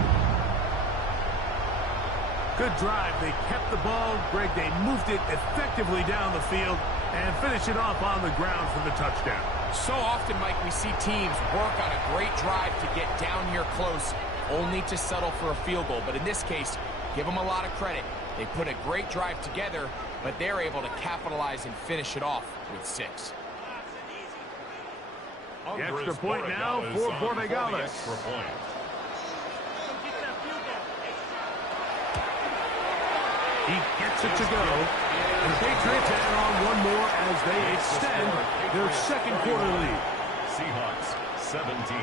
Good drive. They kept the ball. Greg, they moved it effectively down the field and finish it off on the ground for the touchdown. So often, Mike, we see teams work on a great drive to get down here close, only to settle for a field goal. But in this case, give them a lot of credit. They put a great drive together, but they're able to capitalize and finish it off with 6. The extra point now for Borregales. He gets it to go. And the Patriots add on one more as they extend their 2nd quarter lead. Seahawks 17.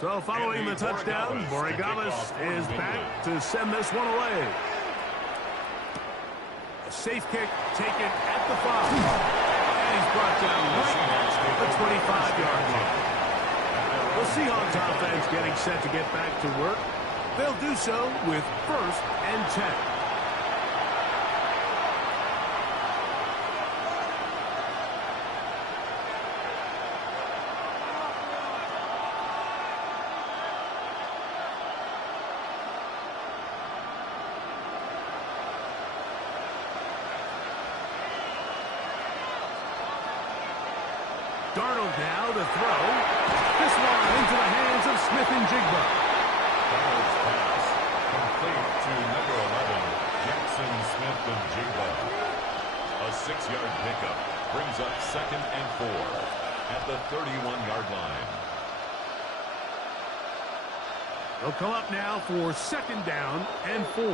So following the touchdown, Borregales is back to send this one away. A safe kick taken at the 5. And he's brought down right at the 25-yard line. The Seahawks offense getting set to get back to work. They'll do so with 1st and 10. Darnold now to throw. This one into the hands of Smith and Jigba. Darnold's pass complete to number 11, Jackson Smith and Jigba. A 6-yard pickup brings up 2nd and 4 at the 31-yard line. They'll come up now for 2nd down and 4.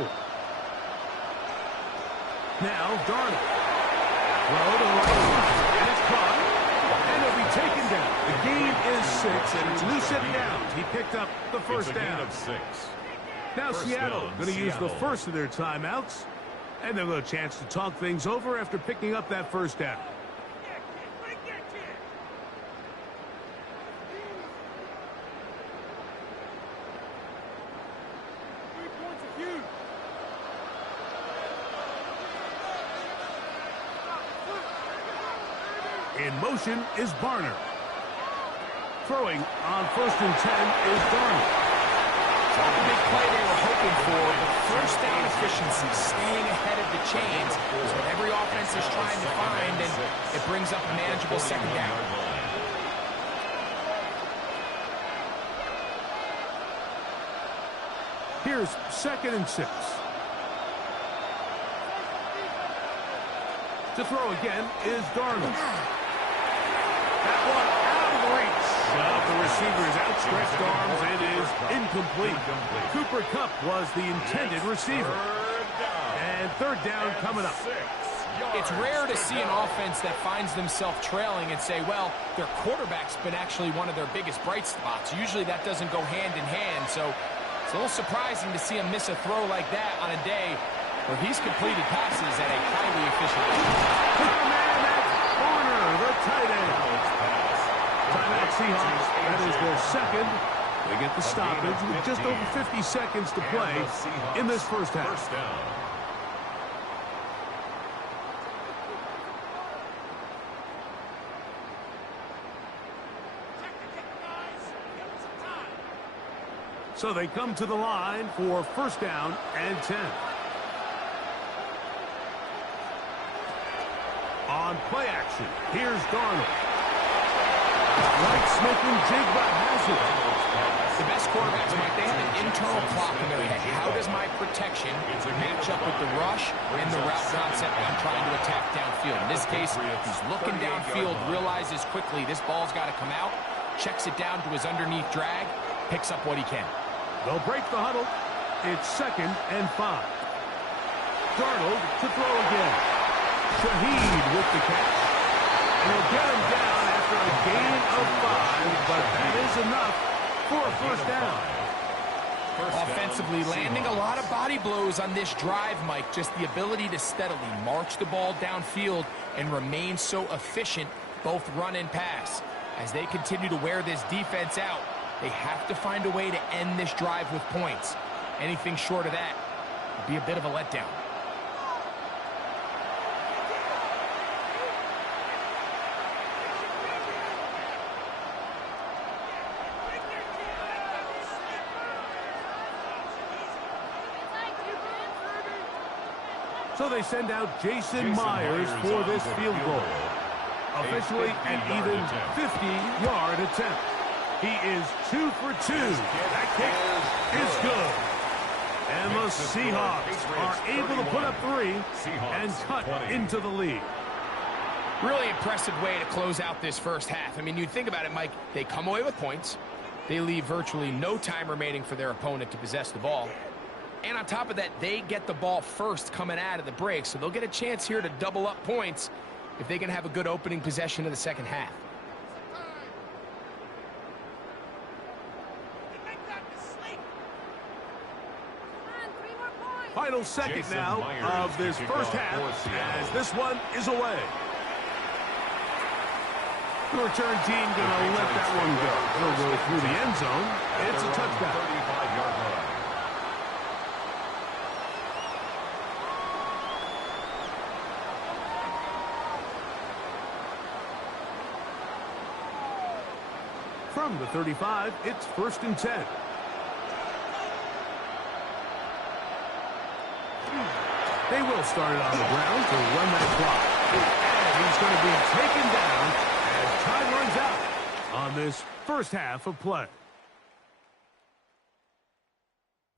Now Darnold. Throw to the right, and it's caught, and he'll be taken down. The game is 6, and it's loose and down. He picked up the first down. Of 6. Now First Seattle down, going to use the Seattle. first of their timeouts, and they'll have a chance to talk things over after picking up that first down. In motion is Barner. Throwing on 1st and 10 is Darnold. It's not the big play they were hoping for, but first down efficiency, staying ahead of the chains, is what every offense is trying to find, and it brings up a manageable second down. Here's 2nd and 6. To throw again is Darnold. That one out of reach of the receiver's outstretched arms. It is incomplete. Cooper Kupp was the intended receiver. And 3rd down coming up. It's rare to see an offense that finds themselves trailing and say, well, their quarterback's been actually one of their biggest bright spots. Usually that doesn't go hand in hand, so it's a little surprising to see him miss a throw like that on a day where he's completed passes at a highly efficient rate. Man, that's Barner, the tight end. Timeout Seahawks. That is their second. They get the stoppage with just over 50 seconds to play in this first half. First down. So they come to the line for 1st down and 10. On play action, here's Darnold. Right smoking Jigba has it. The best quarterbacks, Mike, they have an internal clock in their head. How does my protection match up with the rush and the route concept I'm trying to attack downfield? In this case, he's looking downfield, realizes quickly this ball's got to come out, checks it down to his underneath drag, picks up what he can. They'll break the huddle. It's 2nd and 5. Darnold to throw again. Shaheed with the catch. And he'll get him down after a gain of 5, but that is enough for a first down. Offensively, landing a lot of body blows on this drive, Mike. Just the ability to steadily march the ball downfield and remain so efficient, both run and pass. As they continue to wear this defense out, they have to find a way to end this drive with points. Anything short of that would be a bit of a letdown. So they send out Jason Myers for this field goal. Officially an even 50-yard attempt. He is 2 for 2. That kick is good. And the Seahawks are able to put up 3 and cut into the lead. Really impressive way to close out this first half. I mean, you think about it, Mike, they come away with points. They leave virtually no time remaining for their opponent to possess the ball. And on top of that, they get the ball first coming out of the break, so they'll get a chance here to double up points if they can have a good opening possession of the second half. Final second now of this first half as this one is away. The return team going to let that one go. They'll go through the end zone. It's a touchdown. 35-yard line. From the 35, it's 1st and 10. They will start it on the ground to run that clock. And he's going to be taken down as time runs out on this first half of play.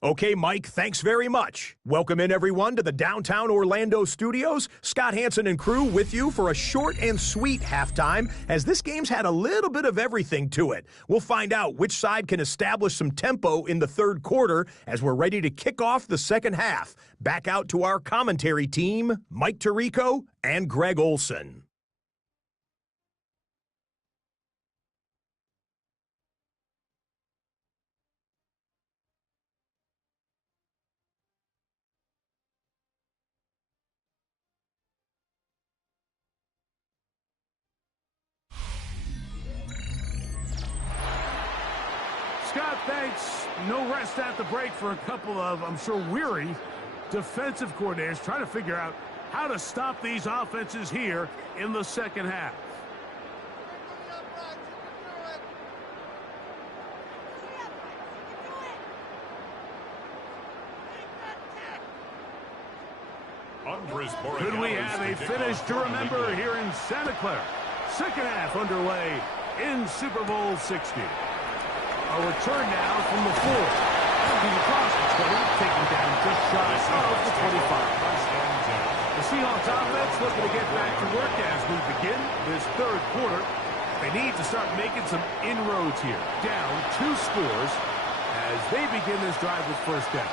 Okay, Mike, thanks very much. Welcome in, everyone, to the downtown Orlando studios. Scott Hansen and crew with you for a short and sweet halftime, as this game's had a little bit of everything to it. We'll find out which side can establish some tempo in the third quarter as we're ready to kick off the second half. Back out to our commentary team, Mike Tirico and Greg Olson. Scott, thanks. No rest at the break for a couple of, I'm sure, weary defensive coordinators trying to figure out how to stop these offenses here in the second half. Could we have a finish to remember here in Santa Clara? Second half underway in Super Bowl 60. A return now from the 4. He's across the 20, taken down just shy of the 25. The Seahawks offense looking to get back to work as we begin this third quarter. They need to start making some inroads here. Down 2 scores as they begin this drive with first down.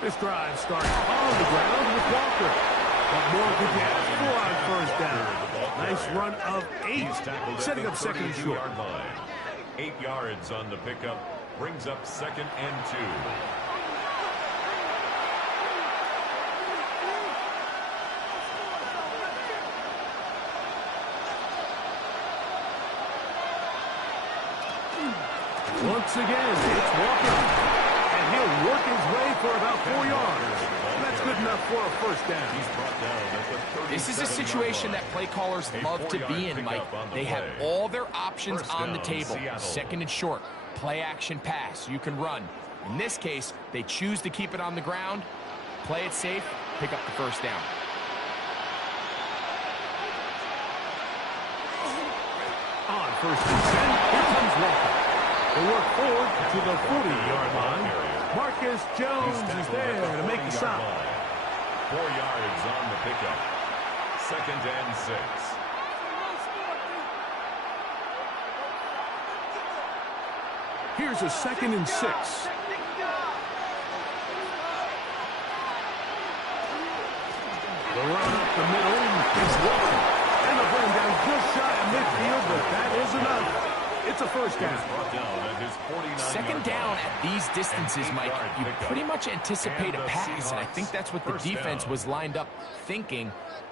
This drive starts on the ground with Walker. What more could you ask for on first down? Nice run of 8, setting up second and short. 8 yards on the pickup, brings up second and 2. Once again, it's Walker. And he'll work his way for about 4 yards. That's good enough for a first down. He's brought down at the This is a situation that play callers love to be in, Mike. They have all their options on the table. Second and short, play action pass. You can run. In this case, they choose to keep it on the ground, play it safe, pick up the first down. On first and 10, here comes Walker. They work forward to the 40-yard line. Marcus Jones is there to make the stop. 4 yards on the pickup. Second and 6. Here's a second and 6. The run up the middle is Walker. And they'll bring him down just shy of midfield, but that is enough. It's a first down. Second down at these distances, Mike, you pretty much anticipate a pass, and I think that's what the defense was lined up thinking.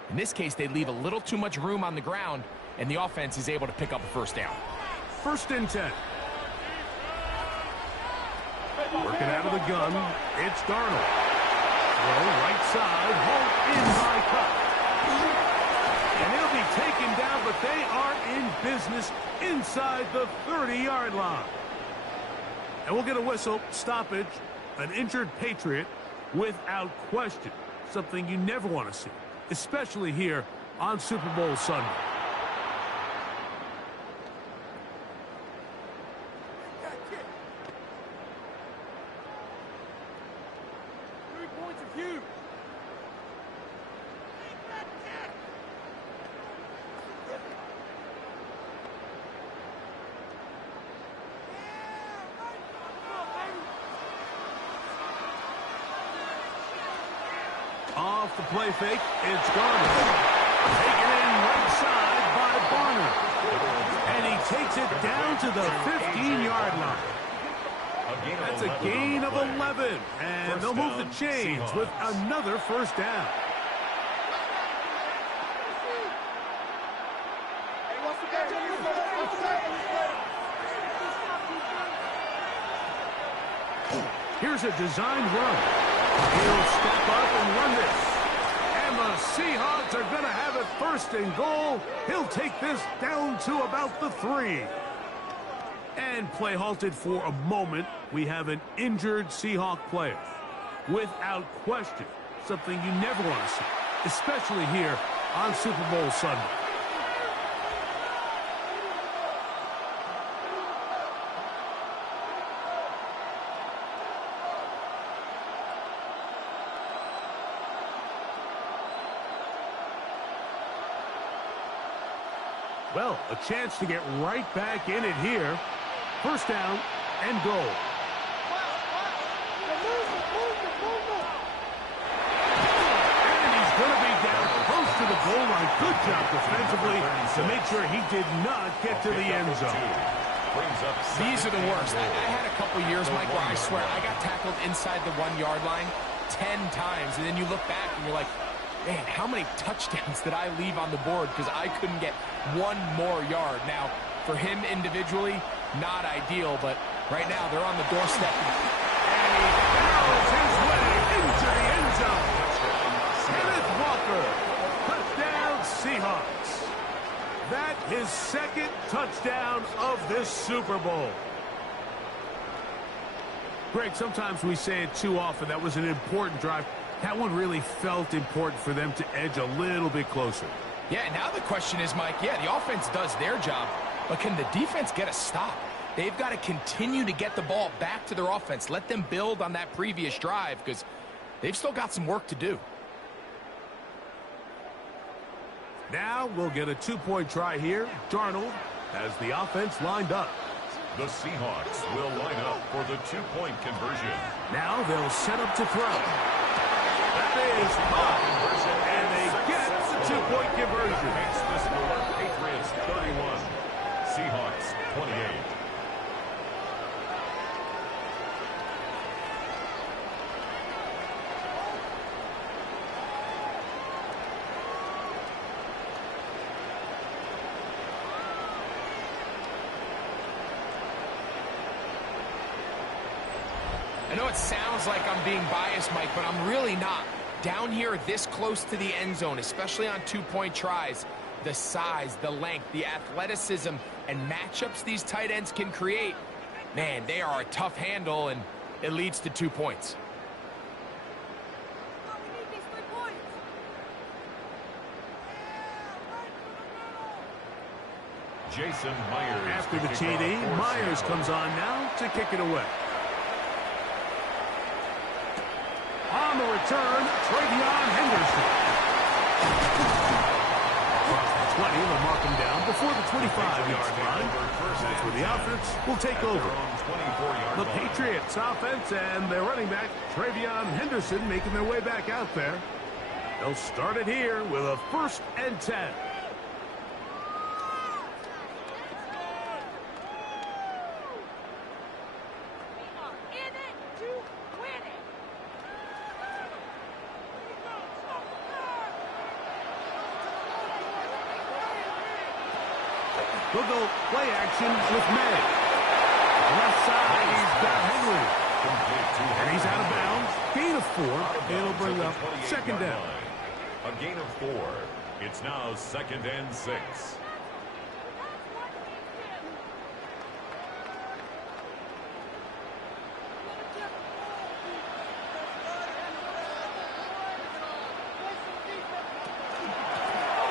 In this case, they leave a little too much room on the ground, and the offense is able to pick up a first down. First and 10. Working out of the gun, it's Darnold. Throw right side, home in by Cup. And he'll be taken down, but they are in business inside the 30-yard line. And we'll get a whistle, stoppage, an injured Patriot without question. Something you never want to see, especially here on Super Bowl Sunday. Off the play fake, it's Garner. Taken in right side by Barner. And he takes it down to the 15-yard line. That's a gain of 11. And they'll move the chains with another first down. Here's a designed run. He'll step up and run this. And the Seahawks are going to have it first and goal. He'll take this down to about the 3. And play halted for a moment. We have an injured Seahawk player. Without question, something you never want to see, especially here on Super Bowl Sunday. Well, a chance to get right back in it here. First down and goal. And he's going to be down close to the goal line. Good job defensively to make sure he did not get to the end zone. brings up These are the worst. I had a couple years, Mike, where I swear I got tackled inside the 1-yard line 10 times, and then you look back and you're like, man, how many touchdowns did I leave on the board because I couldn't get one more yard? Now, for him individually, not ideal, but right now they're on the doorstep. And he barrels his way into the end zone. Kenneth Walker, touchdown Seahawks. That his second touchdown of this Super Bowl. Greg, sometimes we say it too often. That was an important drive. That one really felt important for them to edge a little bit closer. Yeah, now the question is, Mike, yeah, the offense does their job, but can the defense get a stop? They've got to continue to get the ball back to their offense. Let them build on that previous drive because they've still got some work to do. Now we'll get a two-point try here. Darnold has the offense lined up. The Seahawks will line up for the two-point conversion. Now they'll set up to throw. That is high. And they get the two-point conversion. Makes the score Patriots 31, Seahawks 28. I know it sounds like I'm being biased, Mike, but I'm really not. Down here this close to the end zone, especially on two-point tries, the size, the length, the athleticism, and matchups these tight ends can create, man, they are a tough handle, and it leads to 2 points. Jason Myers. After the TD, Myers comes on now to kick it away. On the return, Travion Henderson. Across the 20, they'll mark him down before the 25-yard line. That's where the offense will take over. The Patriots offense and their running back, Travion Henderson, making their way back out there. They'll start it here with a 1st and 10. We'll go play action with May. Left side, he's got Henry. And he's out of bounds. Gain of 4. It'll bring up 2nd down. A gain of 4. It's now 2nd and 6.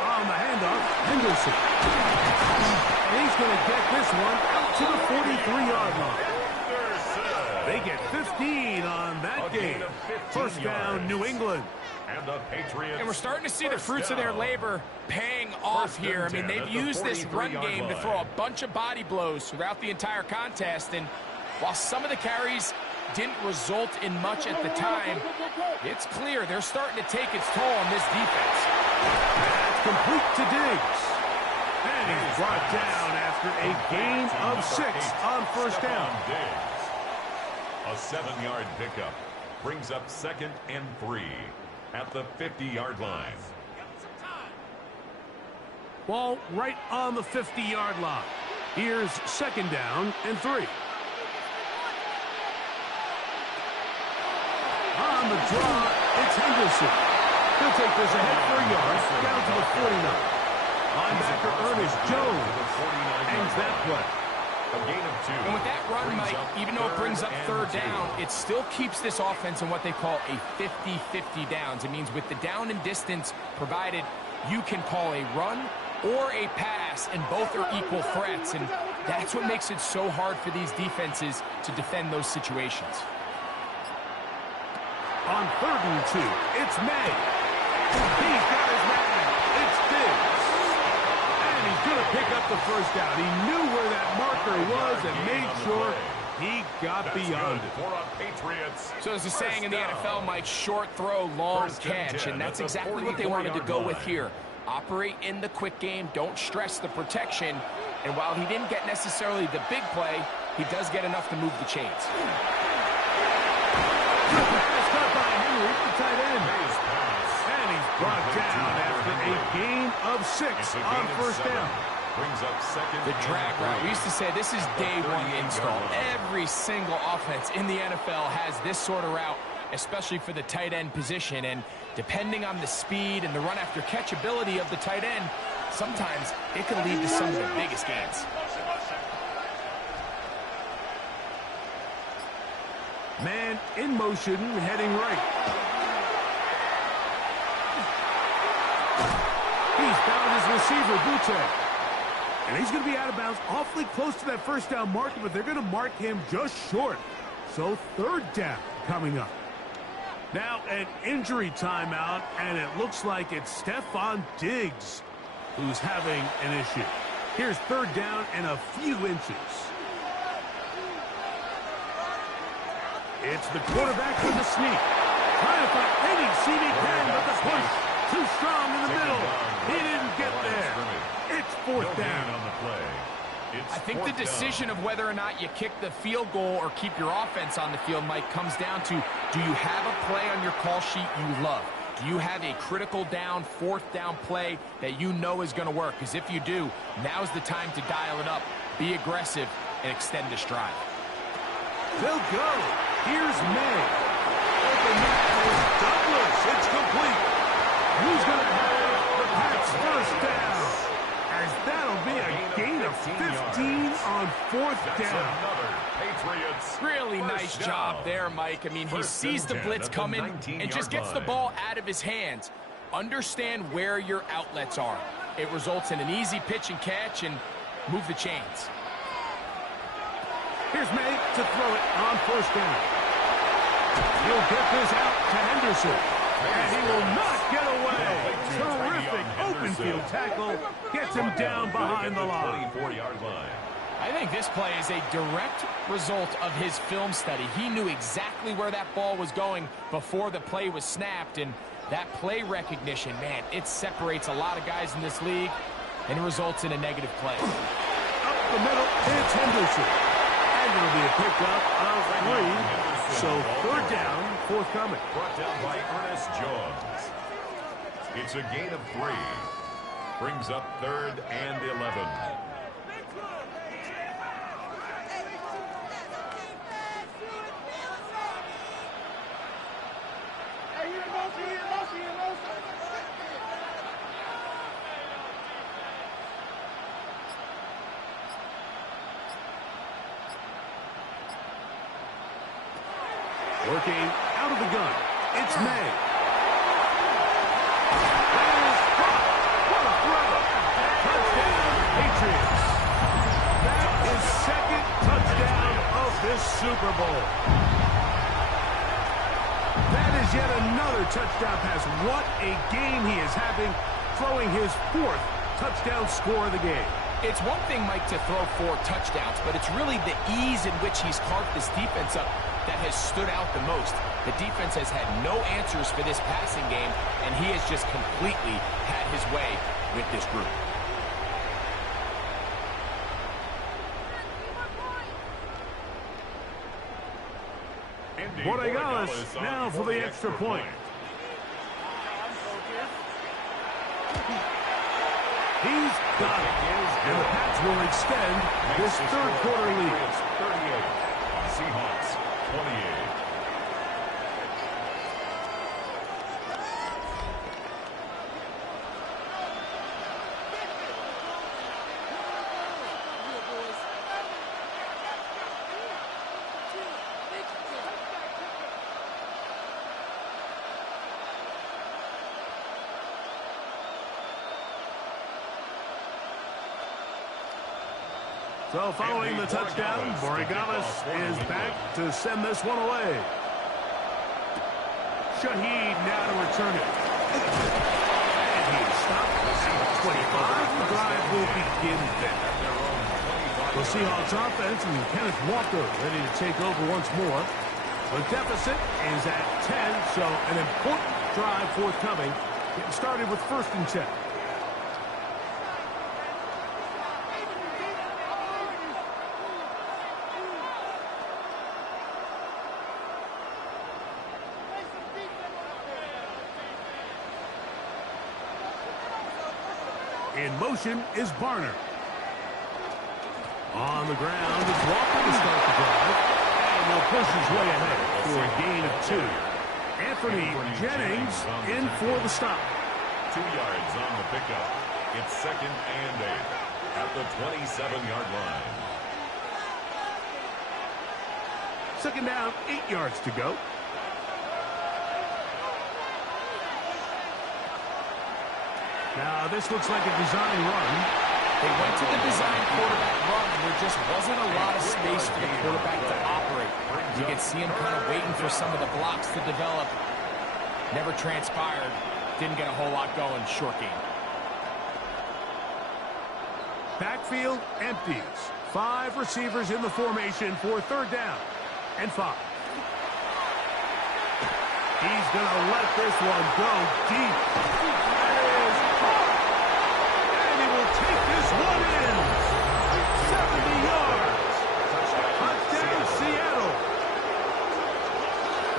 On the handoff, Henderson. And he's going to get this one out to the 43-yard line. They get 15 on that game. 1st down, New England. And the Patriots. And we're starting to see the fruits of their labor paying off here. I mean, they've used this run game to throw a bunch of body blows throughout the entire contest. And while some of the carries didn't result in much at the time, it's clear they're starting to take its toll on this defense. That's complete to Diggs. And he's brought down after a gain of 6 on 1st down. A 7-yard pickup brings up 2nd and 3 at the 50-yard line. Ball right on the 50-yard line. Here's 2nd down and 3. On the draw, it's Henderson. He'll take this ahead for a yard, down to the 49. Linebacker Ernest Jones ends that play. A gain of 2. And with that run, Mike, even though it brings up 3rd down, it still keeps this offense in what they call a 50-50 downs. It means with the down and distance provided, you can call a run or a pass, and both are equal threats. And that's what makes it so hard for these defenses to defend those situations. On 3rd and 2, it's May. He's got his man. It's Diggs. And he's going to pick up the 1st down. He knew where that marker was and made sure he got beyond it. For a Patriots. So there's a saying in the NFL, Mike, short throw, long catch, and that's exactly what they wanted to go with here. Operate in the quick game, don't stress the protection, And while he didn't get necessarily the big play, he does get enough to move the chains. Pass caught by Henry, the tight end. And he's brought down after a gain of 6 on first down. Brings up second. The drag route. We used to say this is day one install. Every single offense in the NFL has this sort of route, especially for the tight end position. And depending on the speed and the run after catch ability of the tight end, sometimes it can lead to some of the biggest gains. Man in motion, heading right. He's found his receiver, Butte. And he's going to be out of bounds awfully close to that first down marker, but they're going to mark him just short. So third down coming up. Now an injury timeout, and it looks like it's Stephon Diggs who's having an issue. Here's third down and a few inches. It's the quarterback with the sneak. Trying to find any seam he can, but the push too strong in the middle. He didn't get there. It's fourth down on the play. I think the decision of whether or not you kick the field goal or keep your offense on the field, Mike, comes down to, do you have a play on your call sheet you love? Do you have a critical down, fourth down play that you know is going to work? Because if you do, now's the time to dial it up, be aggressive, and extend this drive. They'll go. Here's May. Open that is Douglas. It's complete. Who's going to have the Pats first down? As that'll be a gain of 15 on fourth down. Really nice job there, Mike. I mean, he sees the blitz coming and just gets the ball out of his hands. Understand where your outlets are. It results in an easy pitch and catch and move the chains. Here's May to throw it on first down. He'll get this out to Henderson. And he will not get away. Terrific open field tackle. Gets him down behind the line. I think this play is a direct result of his film study. He knew exactly where that ball was going before the play was snapped. And that play recognition, man, it separates a lot of guys in this league and results in a negative play. Up the middle, it's Henderson. And it'll be a pickup of 3. So third down, forthcoming. Brought down by Ernest Jones. It's a gain of 3. Brings up third and 11. Working out of the gun. It's May. What a throw. Touchdown, Patriots. That is second touchdown of this Super Bowl. That is yet another touchdown pass. What a game he is having, throwing his 4th touchdown score of the game. It's one thing, Mike, to throw 4 touchdowns, but it's really the ease in which he's carved this defense up that has stood out the most. The defense has had no answers for this passing game, and he has just completely had his way with this group. Borregales now for the extra point. He's got it. And the Pats will extend this third quarter lead. 38. Seahawks 28. So following the touchdown, Borregales is back to send this one away. Shaheed now to return it. And he is stopped at 25. The drive will begin there. The Seahawks offense and Kenneth Walker ready to take over once more. The deficit is at 10, so an important drive forthcoming. Getting started with 1st and 10. In motion is Barner. On the ground, it's Walker to start the drive. And will push his way ahead for a gain of 2. Anthony Jennings in for the stop. 2 yards on the pickup. It's 2nd and 8 at the 27-yard line. 2nd down, 8 yards to go. Now, this looks like a design run. They went to the design quarterback run, and there just wasn't a lot of space for the quarterback to operate. You could see him kind of waiting for some of the blocks to develop. Never transpired. Didn't get a whole lot going. Short game. Backfield empties. 5 receivers in the formation for 3rd down and 5. He's going to let this one go deep. That is caught. And he will take this one in. 70 yards. Touchdown, Seattle.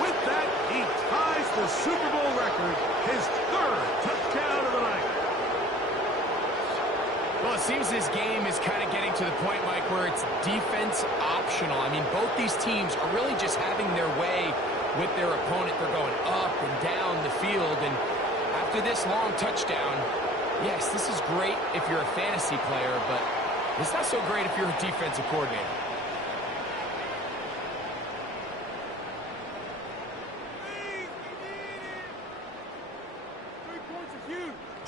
With that, he ties the Super Bowl record, his 3rd touchdown of the night. Well, it seems this game is kind of getting to the point, Mike, where it's defense optional. I mean, both these teams are really just having their way with their opponent. They're going up and down the field, and after this long touchdown, yes, this is great if you're a fantasy player, but it's not so great if you're a defensive coordinator.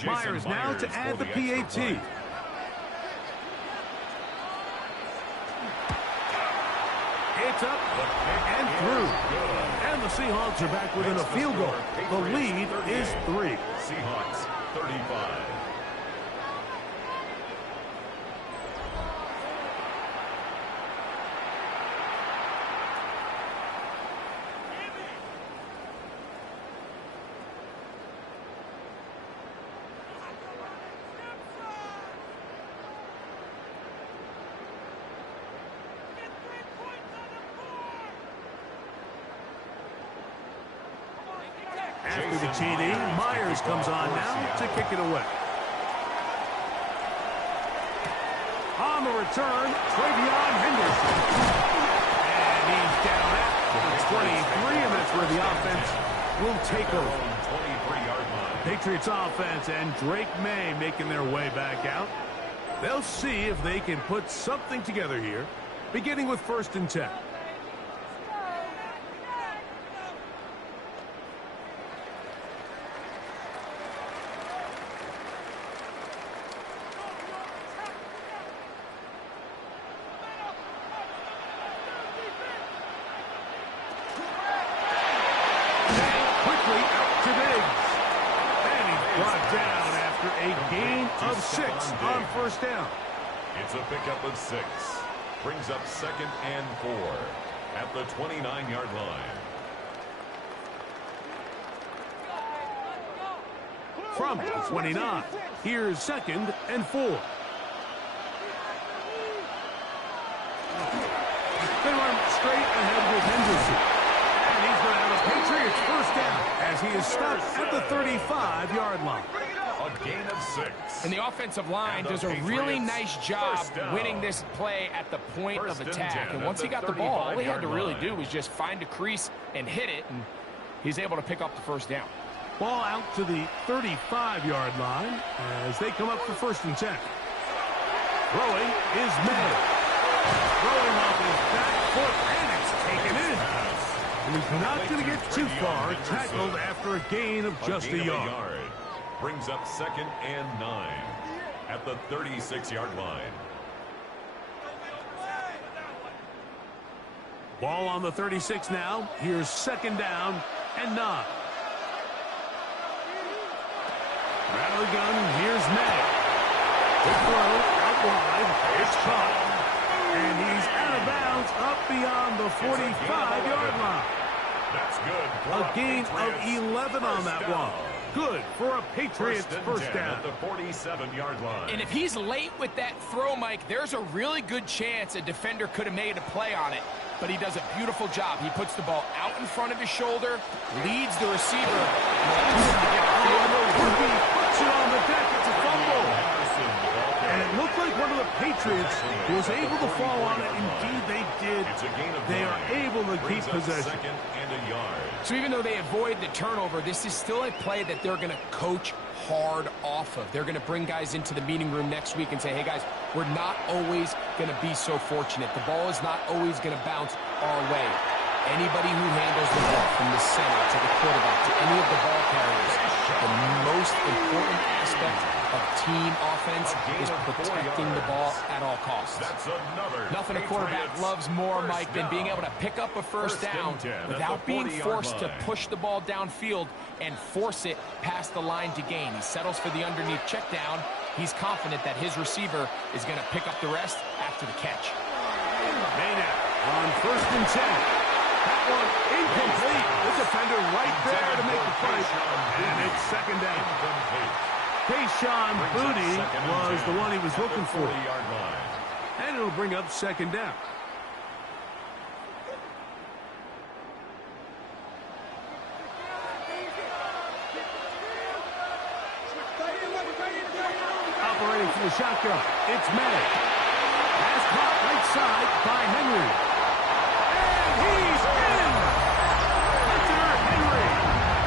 Myers now to add the PAT. It's up and through. And the Seahawks are back within a field goal. The lead is 3. Seahawks 35. After the TD, Myers comes on now to kick it away. On the return, Travion Henderson. And he's down at the 23, and that's where the offense will take over. 23-yard line. Patriots offense and Drake May making their way back out. They'll see if they can put something together here, beginning with 1st and 10. Of 6 on 1st down. It's a pickup of 6. Brings up 2nd and 4 at the 29-yard line. From the 29, here's 2nd and 4. They run straight ahead with Henderson. And he's going to have a Patriots 1st down as he is stopped at the 35-yard line. A gain of 6. And the offensive line does a really nice job winning this play at the point of attack. And once he got the ball, all he had to really do was just find a crease and hit it, and he's able to pick up the 1st down. Ball out to the 35-yard line as they come up for 1st and 10. Throwing is May. Throwing off his back foot, and it's taken in. And he's not going to get too far, tackled after a gain of just a yard. Brings up 2nd and 9 at the 36-yard line. Ball on the 36 now. Here's 2nd down and 9. Rattle gun, here's May. The throw out wide. It's caught. And he's out of bounds up beyond the 45-yard line. That's good. A gain of 11 on that one. Good for a Patriots 1st down. At the 47-yard line. And if he's late with that throw, Mike, there's a really good chance a defender could have made a play on it. But he does a beautiful job. He puts the ball out in front of his shoulder, leads the receiver. Puts it on the deck. It's a fumble. it looked like one of the Patriots was able to fall on it. Indeed, they did. They are able to keep possession. So even though they avoid the turnover, this is still a play that they're going to coach hard off of. They're going to bring guys into the meeting room next week and say, hey, guys, we're not always going to be so fortunate. The ball is not always going to bounce our way. Anybody who handles the ball from the center to the quarterback to any of the ball carriers, the most important aspect of team offense is protecting the ball at all costs. Nothing a quarterback loves more, Mike, than being able to pick up a first down without being forced to push the ball downfield and force it past the line to gain. He settles for the underneath check down. He's confident that his receiver is going to pick up the rest after the catch. Maynard on 1st and 10. That one incomplete. The defender right there to make the play. And it's 2nd down. Kayshon Boutte was the one he was looking for. And it'll bring up 2nd down. Operating from the shotgun, it's May. Pass caught right side by Henry. And he's in! Hunter Henry.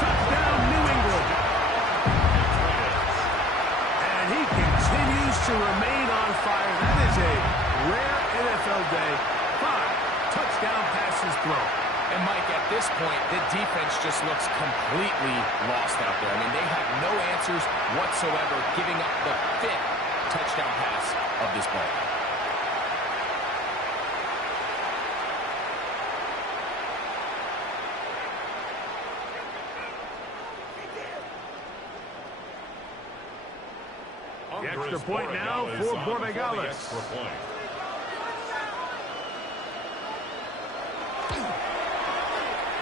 Touchdown, New England. And he continues to remain on fire. That is a rare NFL day. 5 touchdown passes thrown. And, Mike, at this point, the defense just looks completely lost out there. I mean, they have no answers whatsoever, giving up the 5th touchdown pass of this ball. The extra point now for Borregales.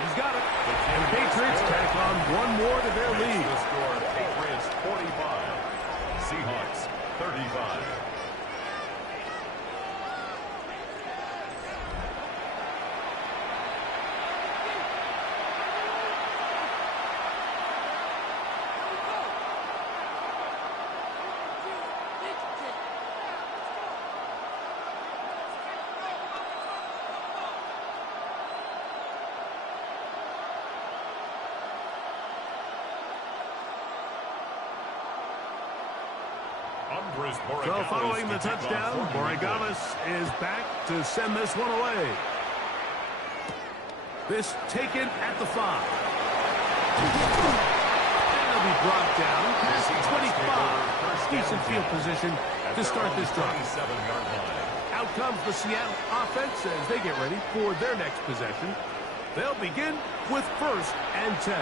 He's got it. And the Patriots tack on one more to their lead. The score, Patriots 45, Seahawks 35. So following the touchdown, Borregales is back to send this one away. This taken at the 5. And it'll be brought down past the 25. Decent field position to start this drive. Out comes the Seattle offense as they get ready for their next possession. They'll begin with 1st and 10.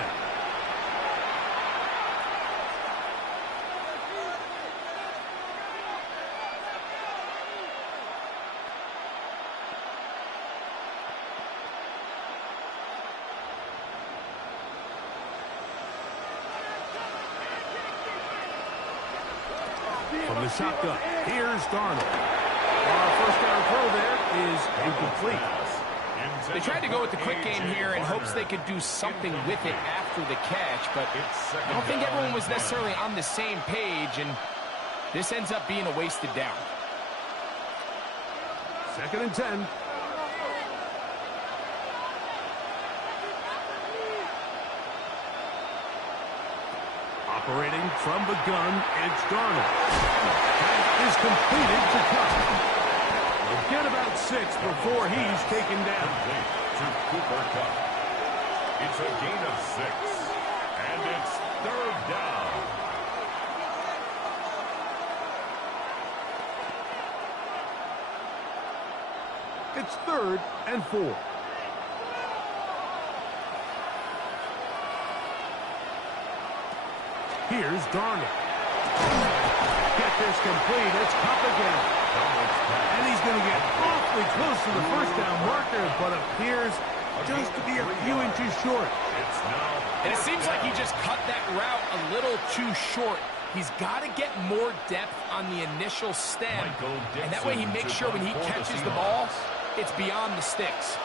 From the shotgun, here's Darnold. Our 1st down throw there is incomplete. They tried to go with the quick game here in hopes they could do something with it after the catch, but I don't think everyone was necessarily on the same page, and this ends up being a wasted down. 2nd and 10. Operating from the gun, it's Darnold. That is completed to Cup. We'll get about 6 before he's taken down. To Cooper Cup. It's a gain of 6. And it's 3rd down. It's 3rd and 4. Here's Darnold. Get this complete. It's Cup again. And he's going to get awfully close to the 1st down marker, but appears just to be a few inches short. And it seems like he just cut that route a little too short. He's got to get more depth on the initial stem, and that way he makes sure when he catches the ball, it's beyond the sticks.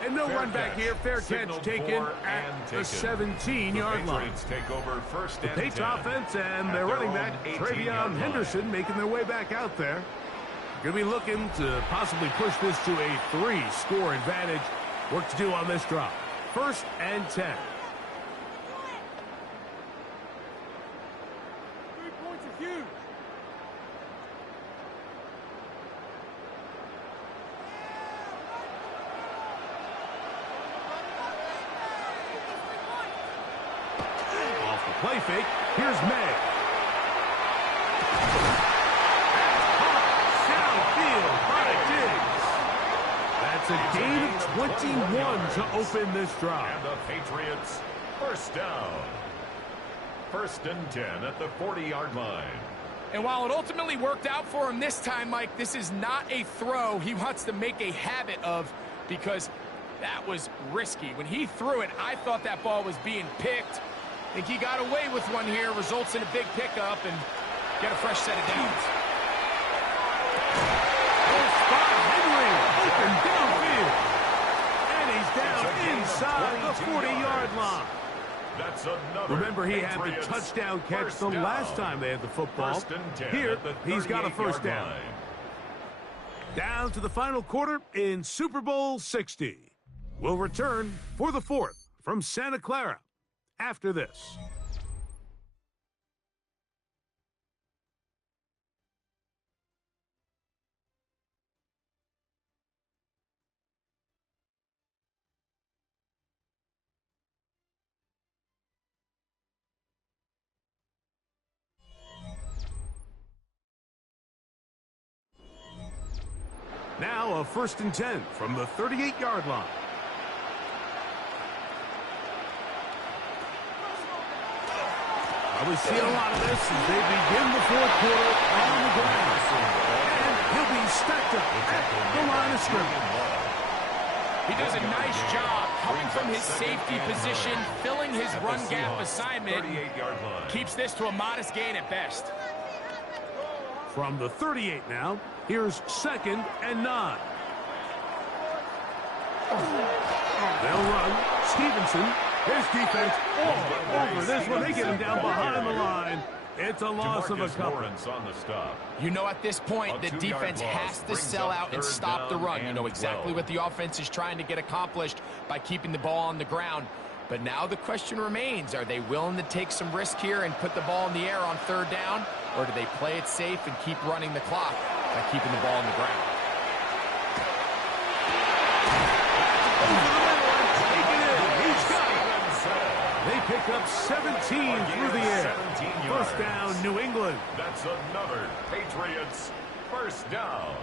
And no run back here. Fair catch taken at the 17-yard line. Take over first The and Patriots 10 offense and their running back, Travion Henderson, making their way back out there. Going to be looking to possibly push this to a 3-score advantage. Work to do on this drop. First and 10. 3 points are huge. Off the play fake, here's May. Downfield by Diggs. That's a gain of 21 to open this drive. And the Patriots, first down. First and 10 at the 40-yard line. And while it ultimately worked out for him this time, Mike, this is not a throw he wants to make a habit of, because that was risky. When he threw it, I thought that ball was being picked. I think he got away with one here, results in a big pickup, and get a fresh set of downs. Henry, open downfield. And he's down inside the 40-yard line. That's another. Remember, he had the Patriots touchdown catch the last time they had the football. First and 10 Here, at the he's got a first 38-yard down. line. Down to the final quarter in Super Bowl 60. We'll return for the fourth from Santa Clara after this. Now a first and 10 from the 38-yard line. We see a lot of this as they begin the fourth quarter on the ground. And he'll be stacked up at the line of scrimmage. He does a nice job coming from his safety position, filling his run gap assignment. 38-yard line. Keeps this to a modest gain at best. From the 38 now, here's second and 9. They'll run. Stevenson. His defense all over this one. They get him down behind the line. It's a loss of a couple. Lawrence on the stop. You know, at this point, the 2-yard defense loss has to brings sell up out and third stop the down run. You know and exactly 12. what the offense is trying to get accomplished by keeping the ball on the ground. But now the question remains, are they willing to take some risk here and put the ball in the air on third down? Or do they play it safe and keep running the clock by keeping the ball on the ground? They pick up 17 through the air. 17 First yards. down, New England. That's another Patriots first down.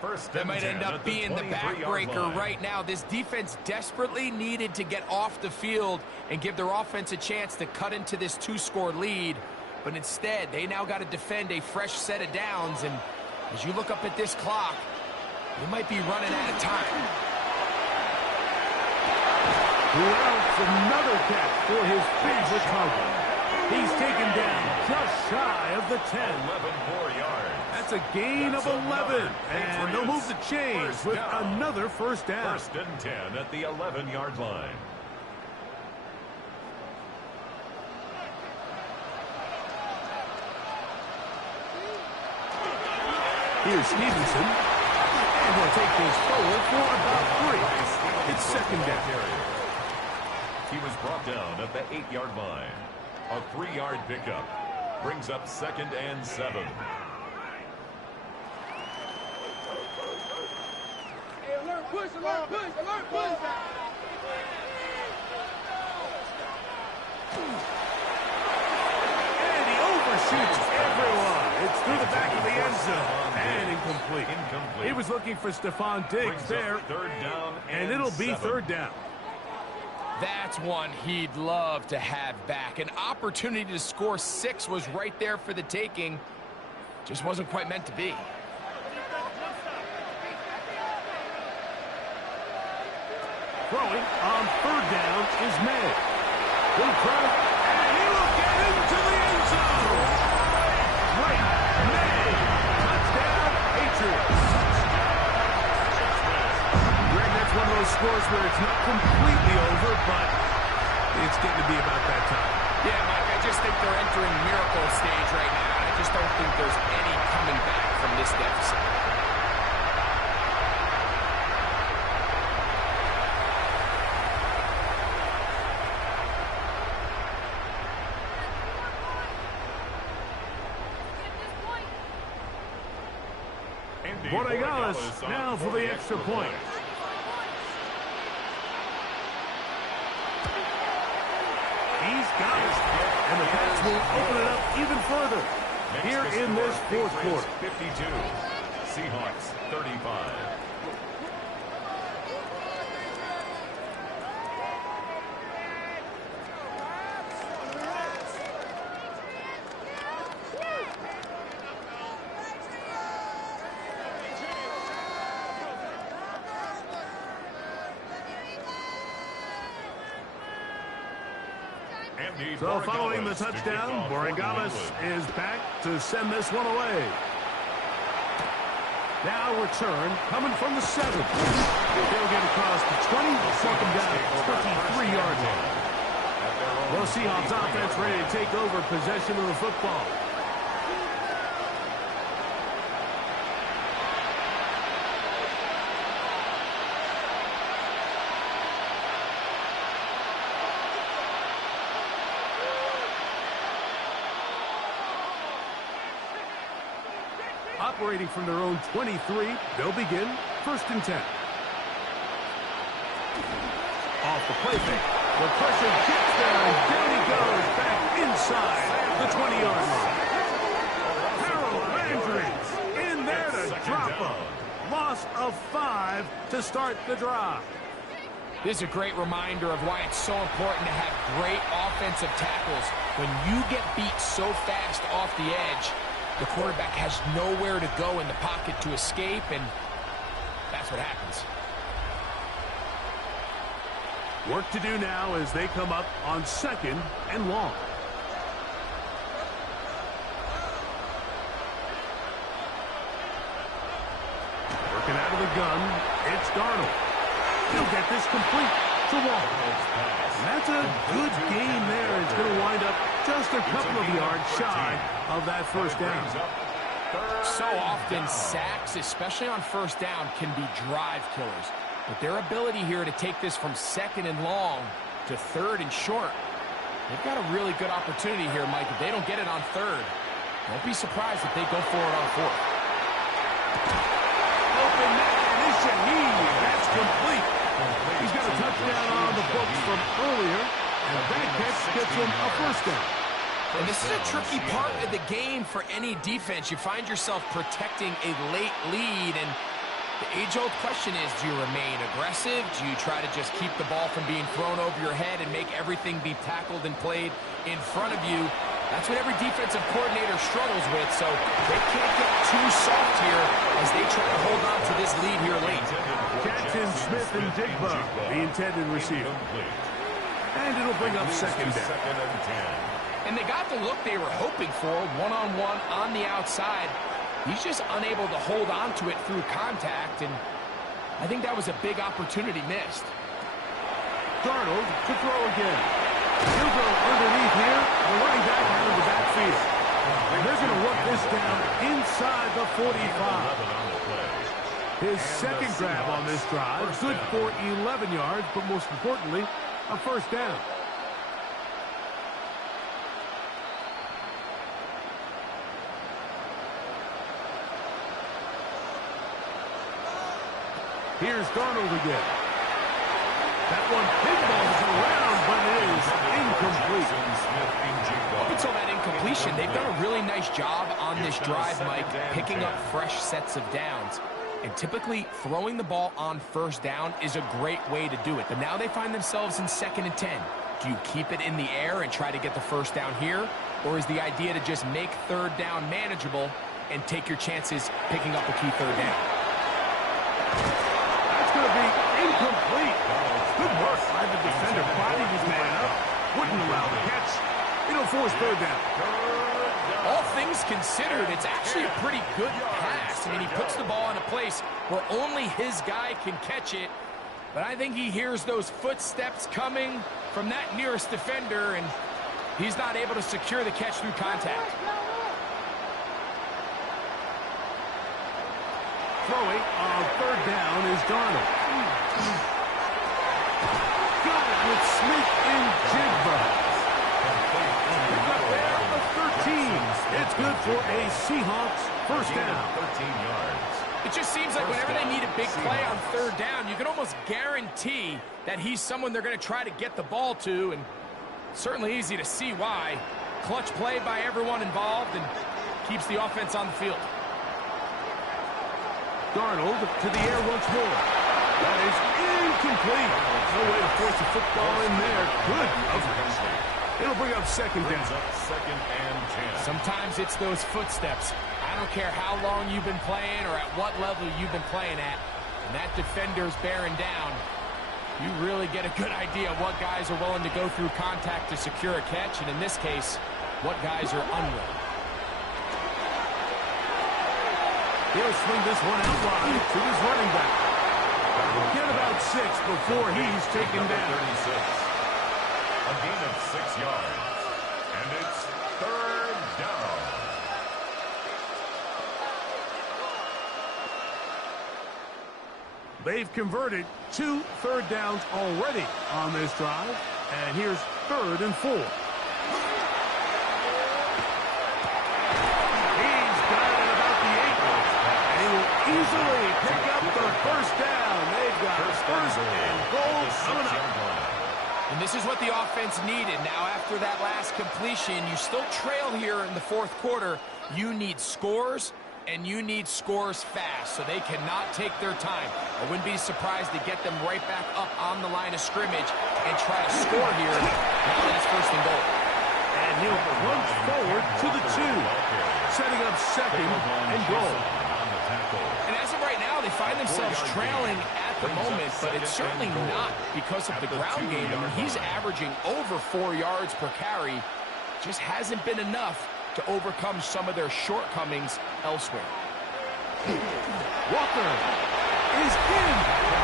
First That and might 10 end up at the being the 23-yard backbreaker line. right now. This defense desperately needed to get off the field and give their offense a chance to cut into this 2-score lead. But instead, they now got to defend a fresh set of downs. And as you look up at this clock, they might be running out of time. Routes another catch for his favorite target. He's taken down just shy of the 10. 11 more yards. That's a gain of 11. And they'll move the chains with another first down. First and 10 at the 11-yard line. Here's Stevenson. And he'll take this forward for about 3. It's second down. He was brought down at the 8-yard line. A 3-yard pickup brings up second and 7. Hey, alert, push, alert, push, alert, push. And he overshoots everyone. It's through the back of the end zone. And incomplete. He was looking for Stephon Diggs Brings there. up third down And it'll be 7. third down. That's one he'd love to have back. An opportunity to score 6 was right there for the taking. Just wasn't quite meant to be. Throwing on third down is May. He'll throw, and he will get into the end zone. Great May. Touchdown, Patriots. Greg, that's one of those scores where it's not completely over, but it's getting to be about that time. Yeah, Mike, I just think they're entering miracle stage right now. I just don't think there's any coming back from this deficit. Borregales now for the extra point. He's got it. And the pass will open it up even further here in this fourth quarter. 52. Seahawks 35. So following the touchdown, Borregales is back to send this one away. Now return coming from the 7. They'll get across the 20, second down, 23-yard line. Well, Seahawks offense ready to take over possession of the football. Operating from their own 23, they'll begin 1st and 10. Off the play fake. The pressure gets there, and down he goes back inside the 20-yard line. Harold Landry in there to drop him. Loss of 5 to start the drive. This is a great reminder of why it's so important to have great offensive tackles. When you get beat so fast off the edge, the quarterback has nowhere to go in the pocket to escape, and that's what happens. Work to do now as they come up on 2nd and long. Working out of the gun, it's Darnold. He'll get this complete to Waller. And that's a good game there. It's going to wind up just a couple of yards shy of that first down. So often sacks, especially on first down, can be drive killers. But their ability here to take this from 2nd and long to 3rd and short, they've got a really good opportunity here, Mike. If they don't get it on 3rd, don't be surprised if they go for it on 4th. Open man, is Shaheed. That's complete. He's got a touchdown on the books from earlier, and that catch gets him a first down. And this is a tricky part of the game for any defense. You find yourself protecting a late lead, and the age-old question is, do you remain aggressive? Do you try to just keep the ball from being thrown over your head and make everything be tackled and played in front of you? That's what every defensive coordinator struggles with, so they can't get too soft here as they try to hold on to this lead here late. Jackson, Smith, and Jigba, the intended receiver. And it'll bring up 2nd down. And they got the look they were hoping for, one-on-one on the outside. He's just unable to hold on to it through contact, and I think that was a big opportunity missed. Darnold to throw again. He'll go underneath here. The running back out of the backfield. And they're going to work this down inside the 45. His second grab on this drive, good for 11 yards, but most importantly, a first down. Here's Darnold again. That one pinballs around, but it is incomplete. Up until that incompletion, they've done a really nice job on this drive, Mike, picking up fresh sets of downs. And typically, throwing the ball on first down is a great way to do it. But now they find themselves in 2nd and 10. Do you keep it in the air and try to get the first down here? Or is the idea to just make 3rd down manageable and take your chances picking up a key 3rd down? Going to be incomplete. Good work by the defender. Body his man up. Wouldn't allow the catch. It'll force 3rd down. All things considered, it's actually a pretty good pass. I mean, he puts the ball in a place where only his guy can catch it. But I think he hears those footsteps coming from that nearest defender, and he's not able to secure the catch through contact. Throwing on third down is Darnold. Got it with Smith-Njigba. Pick up there at the 13. It's good for a Seahawks first down. 13 yards. It just seems like whenever they need a big play on third down, you can almost guarantee that he's someone they're going to try to get the ball to, and certainly easy to see why. Clutch play by everyone involved and keeps the offense on the field. Darnold to the air once more. That is incomplete. No way to force a football in there. Good coverage. It'll bring up second down. Second and 10. Sometimes it's those footsteps. I don't care how long you've been playing or at what level you've been playing at. And that defender's bearing down. You really get a good idea of what guys are willing to go through contact to secure a catch, and in this case, what guys are unwilling. He'll swing this one out wide to his running back. Get about 6 before he's taken down. 36. A gain of 6 yards. And it's third down. They've converted 2 third downs already on this drive. And here's 3rd and 4. He's got it about the 8. And he will easily pick up the first down. They've got first and goal coming up. And this is what the offense needed. Now, after that last completion, you still trail here in the fourth quarter. You need scores, and you need scores fast, so they cannot take their time. I wouldn't be surprised to get them right back up on the line of scrimmage and try to score here now that it's first and goal. And he'll plunge forward to the 2, setting up second and goal. And as of right now, they find themselves trailing at the moment, but it's certainly not because of the ground game. I mean, he's averaging over 4 yards per carry. Just hasn't been enough to overcome some of their shortcomings elsewhere. Walker is in.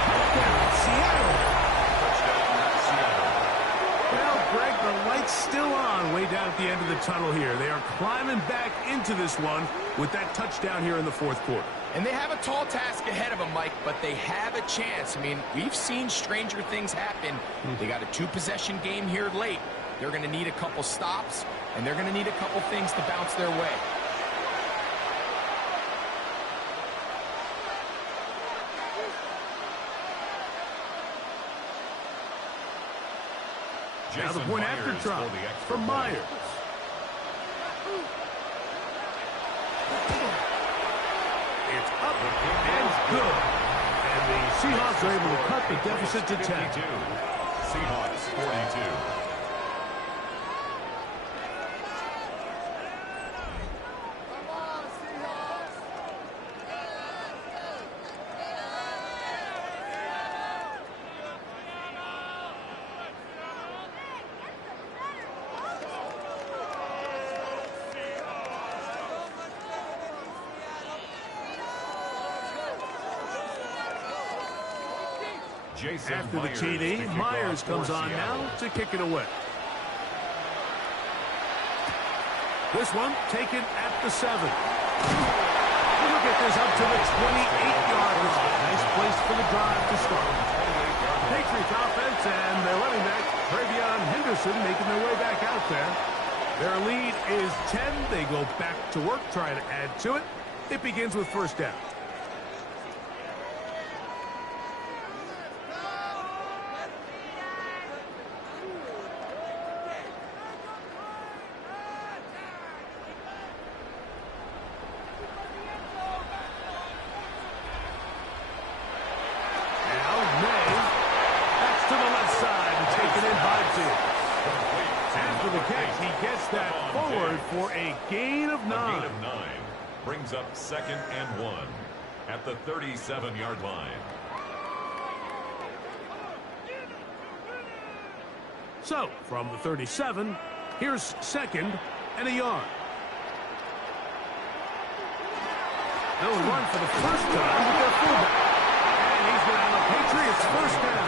Touchdown, Seattle. Well, Greg, the light's still on way down at the end of the tunnel here. They are climbing back into this one with that touchdown here in the fourth quarter. And they have a tall task ahead of them, Mike, but they have a chance. I mean, we've seen stranger things happen. They got a 2-possession game here late. They're going to need a couple stops, and they're going to need a couple things to bounce their way. Now the point after try from Myers. It's up and good. And the Seahawks are able to cut the deficit to 10. Seahawks 42. After the TD, Myers comes on now to kick it away. This one taken at the 7. Look at this up to the 28-yard line. Nice place for the drive to start. Patriots offense and their running back, Travion Henderson, making their way back out there. Their lead is 10. They go back to work, trying to add to it. It begins with first down. For a gain of 9. A gain of 9 brings up 2nd and 1 at the 37-yard line. So, from the 37, here's 2nd and a yard. They'll run for the first time with their fullback. And he's going to have a Patriots first down.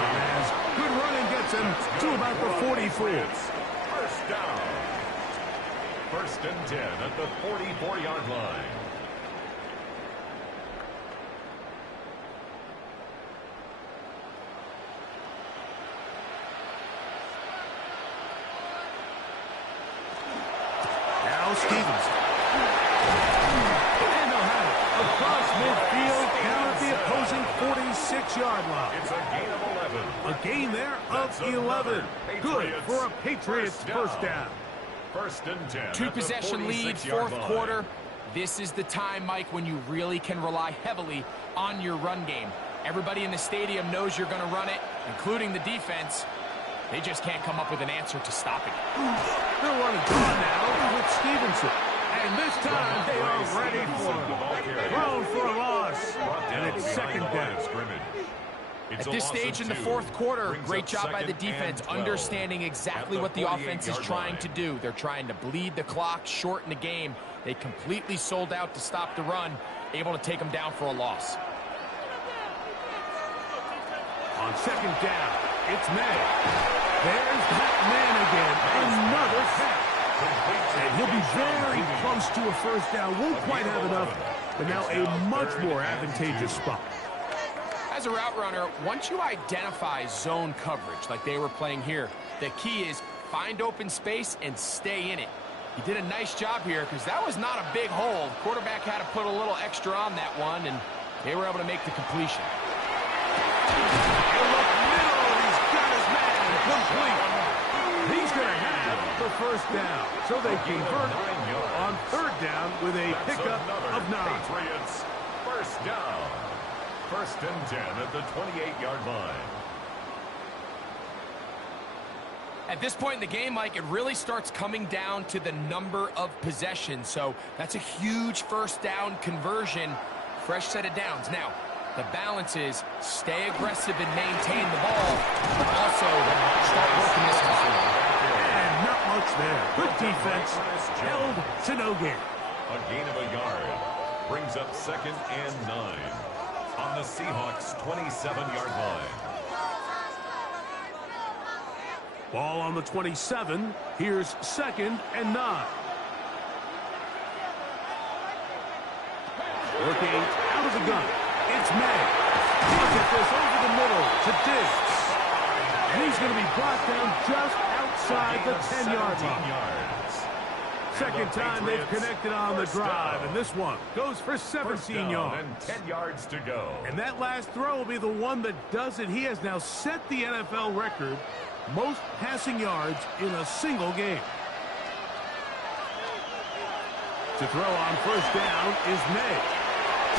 them to about the 44. First down. 1st and 10 at the 44-yard line. Now Stevenson. And they'll have it across midfield down at the opposing 46-yard line. It's a gain of 11. A gain there of 11. Good for a Patriots first down. 1st and 10. Two-possession lead, fourth quarter. This is the time, Mike, when you really can rely heavily on your run game. Everybody in the stadium knows you're going to run it, including the defense. They just can't come up with an answer to stop it. They'll run a draw now with Stevenson. And this time they are ready for him. Thrown for a loss. And it's 2nd down. At this stage in the fourth quarter, great job by the defense, understanding exactly what the offense is trying to do. They're trying to bleed the clock, shorten the game. They completely sold out to stop the run, able to take them down for a loss. On 2nd down, it's May. There's that man again. Another catch. And he'll be very close to a first down. Won't quite have enough, but now a much more advantageous spot. As a route runner, once you identify zone coverage like they were playing here, the key is find open space and stay in it. He did a nice job here because that was not a big hole. The quarterback had to put a little extra on that one, and they were able to make the completion. He's got his man complete. He's going to have the first down. So they convert on 3rd down with a pickup of 9. Patriots first down. 1st and 10 at the 28-yard line. At this point in the game, Mike, it really starts coming down to the number of possessions. So that's a huge first down conversion. Fresh set of downs. Now, the balance is stay aggressive and maintain the ball, but also start working this clock. And not much there. Good defense. Held to no gain. A gain of a yard brings up 2nd and 9 on the Seahawks' 27-yard line. Ball on the 27. Here's 2nd and 9. Working out of the gun. It's May. Look at this over the middle to Diggs. And he's going to be brought down just outside the 10-yard line. 2nd time they've connected on the drive, and this one goes for 17 yards. And 10 yards to go. And that last throw will be the one that does it. He has now set the NFL record, most passing yards in a single game. To throw on 1st down is May.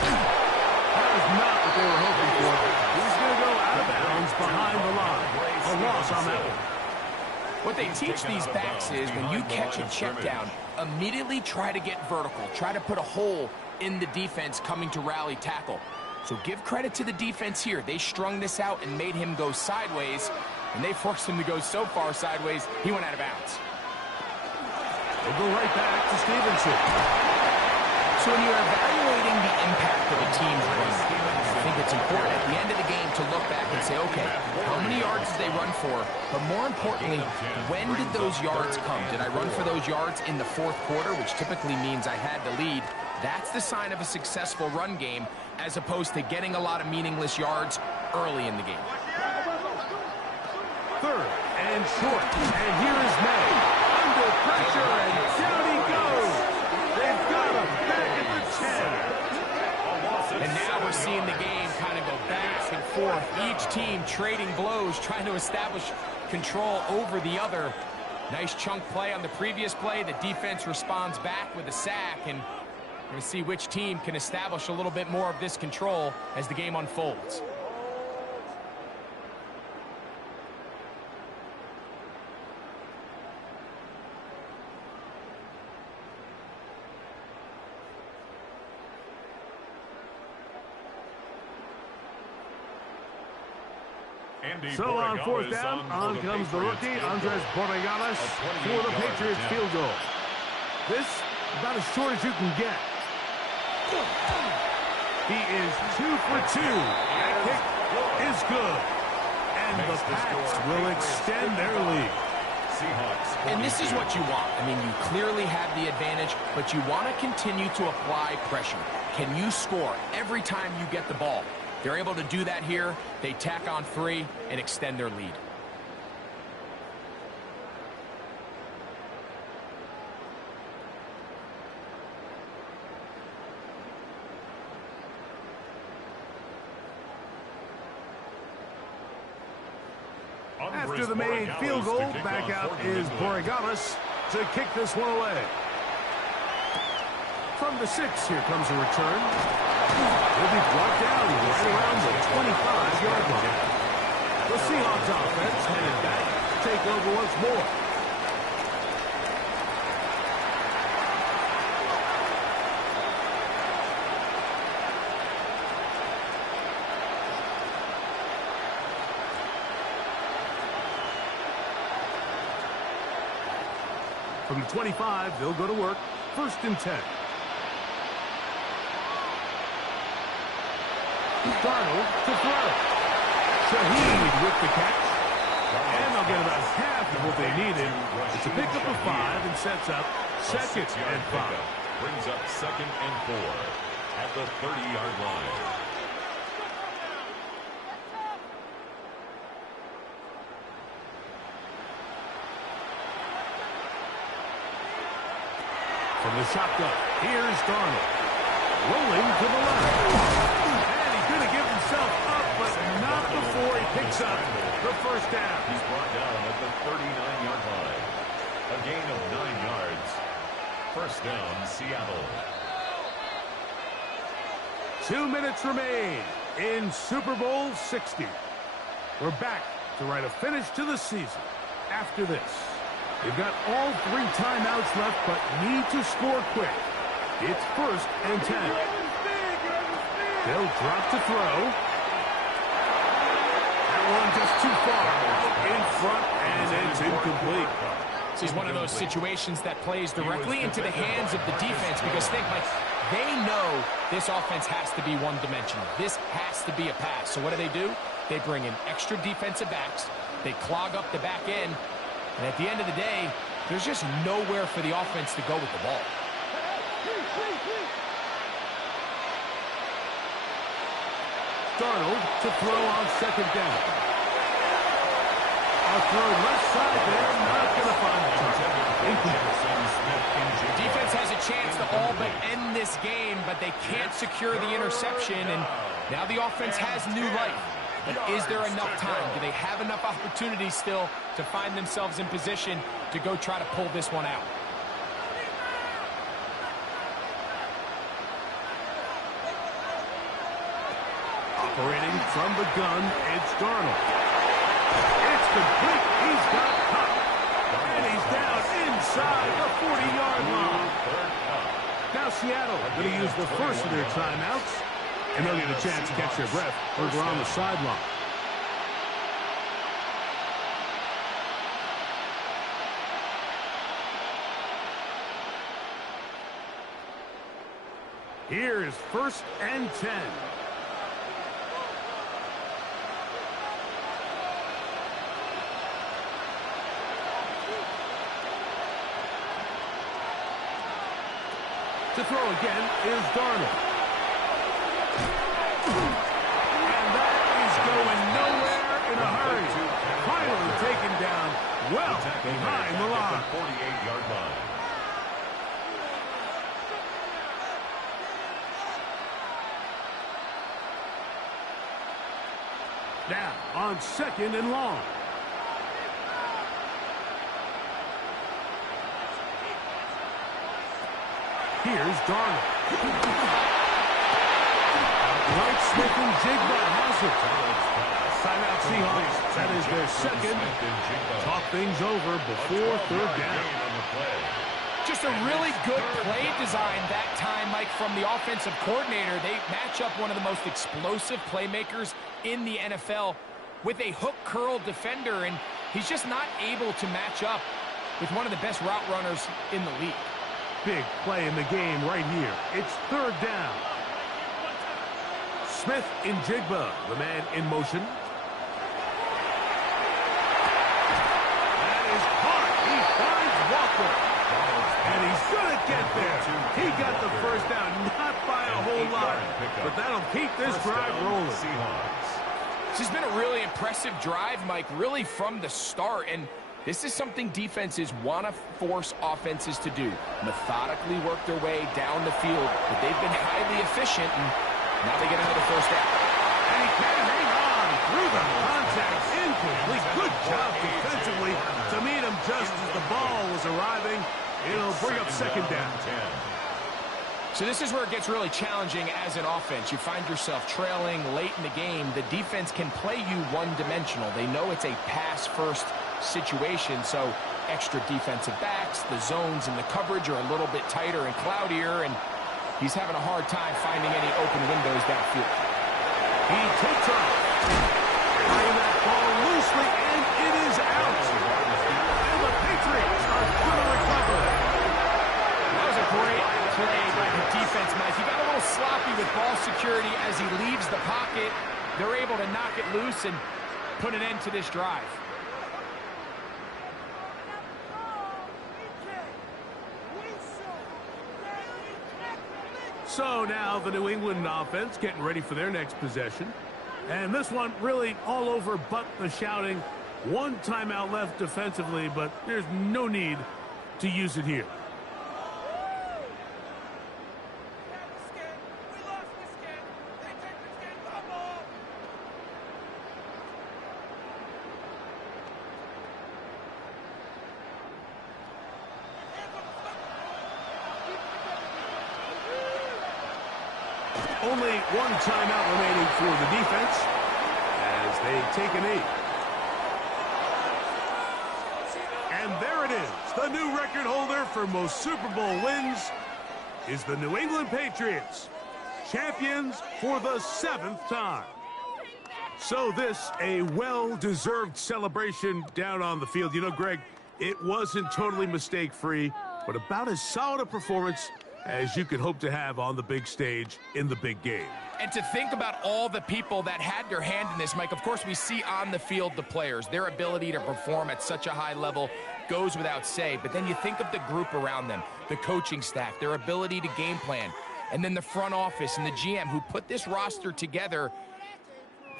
That was not what they were hoping for. He's going to go out of bounds behind the line. A loss on that one. What they teach these backs is when you catch a check down, immediately try to get vertical. Try to put a hole in the defense coming to rally tackle. So give credit to the defense here. They strung this out and made him go sideways, and they forced him to go so far sideways, he went out of bounds. We'll go right back to Stevenson. So when you're evaluating the impact of a team's run, I think it's important at the end of the game to look back and say, okay, how many yards did they run for? But more importantly, when did those yards come? Did I run for those yards in the 4th quarter, which typically means I had the lead? That's the sign of a successful run game, as opposed to getting a lot of meaningless yards early in the game. 3rd and short. And here is May. Under pressure, and down he goes. They've got him back at the 10. And now we're seeing the game kind of go back and forth. Each team trading blows, trying to establish control over the other. Nice chunk play on the previous play. The defense responds back with a sack, and we're going to see which team can establish a little bit more of this control as the game unfolds. So on 4th down, on comes the rookie, Andres Borregales, for the Patriots field goal. This, about as short as you can get. He is 2 for 2. That kick is good. And the Pats will extend their lead. And this is what you want. I mean, you clearly have the advantage, but you want to continue to apply pressure. Can you score every time you get the ball? They're able to do that here. They tack on 3 and extend their lead. After the made field goal, back out is Borregales to kick this one away. From the 6, here comes a return. Will be brought down right around the 25-yard line. The Seahawks offense headed back to take over once more. From the 25, they'll go to work. 1st and 10. Darnold to throw. Shaheed with the catch. And they'll get about half of what they needed. It's a pickup of 5 and sets up 2nd and 5. Brings up 2nd and 4 at the 30-yard line. From the shotgun, here's Darnold. Rolling to the left. And he's going to give himself up, but not before he picks up the 1st down. He's brought down at the 39-yard line. A gain of 9 yards. 1st down, Seattle. 2 minutes remain in Super Bowl 60. We're back to write a finish to the season after this. They've got all 3 timeouts left, but need to score quick. It's 1st and 10. They'll drop to throw. That one just too far out in front, and it's incomplete. This is one of those situations that plays directly into the hands of the defense because think, like, they know this offense has to be one-dimensional. This has to be a pass. So what do? They bring in extra defensive backs. They clog up the back end. And at the end of the day, there's just nowhere for the offense to go with the ball. Darnold to throw on 2nd down. A throw left side there, not going to find the target. Defense has a chance to all but end this game, but they can't secure the interception, and now the offense has new life. But is there enough time? Do they have enough opportunities still to find themselves in position to go try to pull this one out? Operating from the gun, it's Darnold. It's complete. He's got caught. And he's down inside the 40-yard line. Now Seattle are going to use the first of their timeouts. And they'll get a chance to catch their breath over on the sideline. Here's 1st and 10. To throw again is Darnold. And that is going nowhere in a hurry. Finally taken down well behind the line. 48-yard line. Now on 2nd and long. Here's Darnold. Right, Smith and Jigba has it. Timeout Seahawks. That is their 2nd. Talk things over before 3rd down. Just a really good play design that time, Mike, from the offensive coordinator. They match up one of the most explosive playmakers in the NFL with a hook curl defender, and he's just not able to match up with one of the best route runners in the league. Big play in the game right here. It's 3rd down. Smith in Jigba, the man in motion. score. And he's going to get there. He got the first down, not by a whole lot, but that'll keep this drive rolling. This has been a really impressive drive, Mike, really from the start. And this is something defenses want to force offenses to do. Methodically work their way down the field, but they've been highly efficient, and now they get another first down. And he can hang on through the contact. Incomplete. Good job defensively to meet him just as the ball was arriving. It'll bring up second down. So this is where it gets really challenging as an offense. You find yourself trailing late in the game. The defense can play you one-dimensional. They know it's a pass-first situation, so extra defensive backs, the zones and the coverage are a little bit tighter and cloudier, and he's having a hard time finding any open windows downfield. He takes off. Playing that ball loosely, and it is out. And the Patriots are going to recover. That was a great play by the defense, Mike. He got a little sloppy with ball security as he leaves the pocket. They're able to knock it loose and put an end to this drive. So now the New England offense getting ready for their next possession. And this one really all over but the shouting. One timeout left defensively, but there's no need to use it here. Only one timeout remaining for the defense as they take a knee. And there it is. The new record holder for most Super Bowl wins is the New England Patriots, champions for the 7th time. So this, a well-deserved celebration down on the field. You know, Greg, it wasn't totally mistake-free, but about as solid a performance as you could hope to have on the big stage in the big game. And to think about all the people that had their hand in this, Mike, of course we see on the field the players. Their ability to perform at such a high level goes without say. But then you think of the group around them, the coaching staff, their ability to game plan, and then the front office and the GM who put this roster together.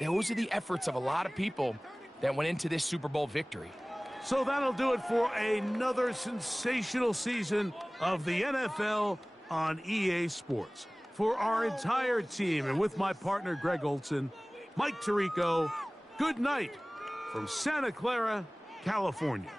Those are the efforts of a lot of people that went into this Super Bowl victory. So that'll do it for another sensational season of the NFL on EA Sports. For our entire team and with my partner Greg Olson, Mike Tirico, good night from Santa Clara, California.